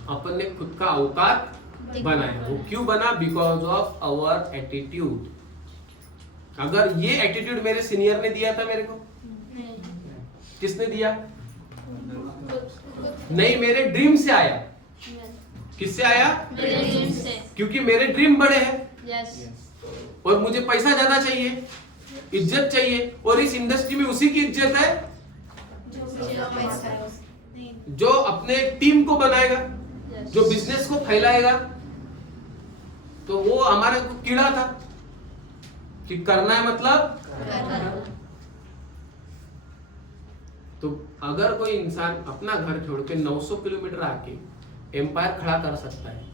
अपन ने खुद का औकात बनाया। वो क्यों बना? Because of our attitude. अगर ये एटीट्यूड मेरे सीनियर ने दिया था मेरे को, किसने दिया? नहीं, मेरे ड्रीम से आया। किससे आया? मेरे ड्रीम से। क्योंकि मेरे ड्रीम बड़े हैं यस। और मुझे पैसा ज्यादा चाहिए, इज्जत चाहिए, और इस इंडस्ट्री में उसी की इज्जत है जो अपने टीम को बनाएगा, जो बिजनेस को फैलाएगा। तो वो हमारे को कीड़ा था कि करना है मतलब। तो अगर कोई इंसान अपना घर छोड़ के 900 किलोमीटर आके एम्पायर खड़ा कर सकता है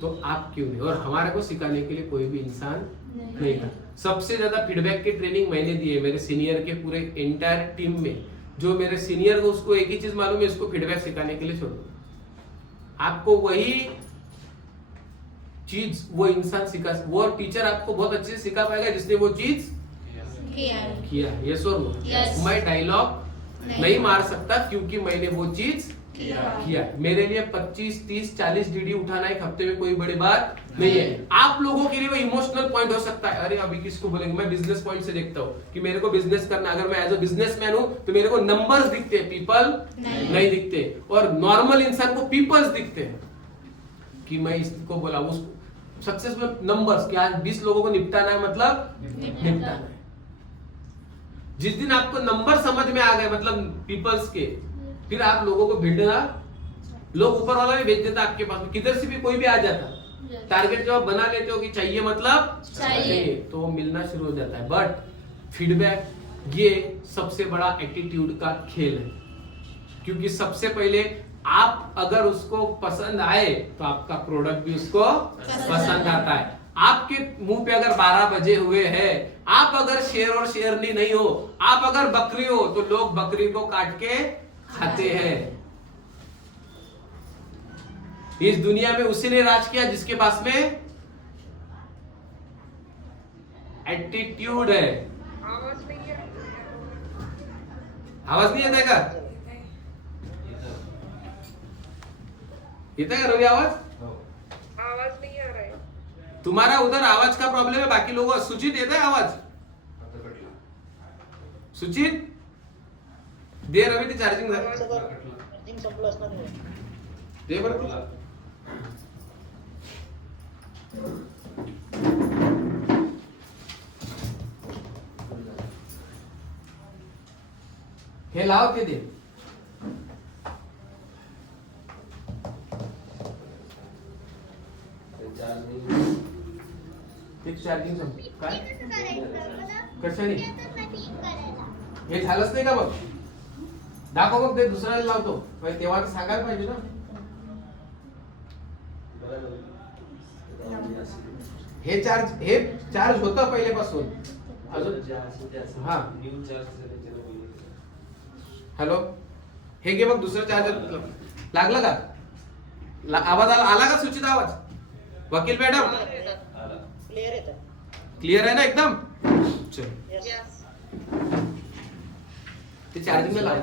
तो आप क्यों नहीं? और हमारे को सिखाने के लिए कोई भी इंसान नहीं था। सबसे ज्यादा फीडबैक की ट्रेनिंग मैंने दी है मेरे सीनियर के पूरे एंटायर टीम में। जो मेरे सीनियर को उसको एक ही चीज मालूम है, इसको फीडबैक सिखाने के लिए छोड़ो। आपको वही चीज वो इंसान सिखा, वो टीचर आपको बहुत अच्छे से सिखा पाएगा जिसने वो चीज किया। यस और नो? मैं डायलॉग नहीं मार सकता क्योंकि मैंने वो चीज किया। मेरे लिए 25, 30, 40 डीडी उठाना एक हफ्ते में कोई बड़ी बात नहीं है। आप लोगों के लिए वो इमोशनल पॉइंट हो सकता है, अरे अभी किसको बोलेंगे। मैं बिजनेस पॉइंट से देखता हूँ कि मेरे को बिजनेस करना, अगर मैं एज अ बिजनेसमैन हूँ तो मेरे को नंबर्स दिखते हैं, पीपल नहीं दिखते। और नॉर्मल इंसान को पीपल्स दिखते हैं कि मैं इसको बोला उस सक्सेस में नंबर्स, कि आज 20 लोगों को निपटाना है, मतलब निपटाना है। जिस दिन आपको नंबर समझ में आ गए, मतलब पीपल्स के, फिर आप लोगों को भिड़ना, लोग ऊपर वाला भी भेज देता आपके पास, किधर से भी कोई भी आ जाता। टारगेट जब आप बना लेते हो कि चाहिए मतलब चाहिए, तो मिलना शुरू हो जाता है। बट फीडबैक ये सबसे बड़ा एटीट्यूड का खेल है, क्योंकि सबसे पहले आप अगर उसको पसंद आए तो आपका प्रोडक्ट भी उसको पसंद आता है। आपके मुंह पे अगर 12 बजे हुए हैं, आप अगर शेर और शेरनी नहीं हो, आप अगर बकरी हो, तो लोग बकरी को काट के खाते हैं। इस दुनिया में उसी ने राज किया जिसके पास में एटीट्यूड है। आवाज नहीं आता है का? येता है रवि आवाज? आवाज नहीं आ रहा है। तुम्हारा उधर आवाज का प्रॉब्लम है, बाकी लोगों सुचित येता है आवाज? सुचित दे रवि ते चार्जिंग दे बरं. हे लाव ते दे. चार्जिंग काय कशाने हे झालंच नाही का? बघ दाखव, बघ ते दुसऱ्याला लावतो तेव्हा तर सांगायला पाहिजे ना. हे चार्ज होतं पहिल्यापासून अजून. हा हॅलो, हे घे बघ दुसरं चार्जर लागलं का? आवाज आला का? सूचित आवाज वकील मॅडम क्लियर आहे ना एकदम? चल ते चार्जिंग ला लाव.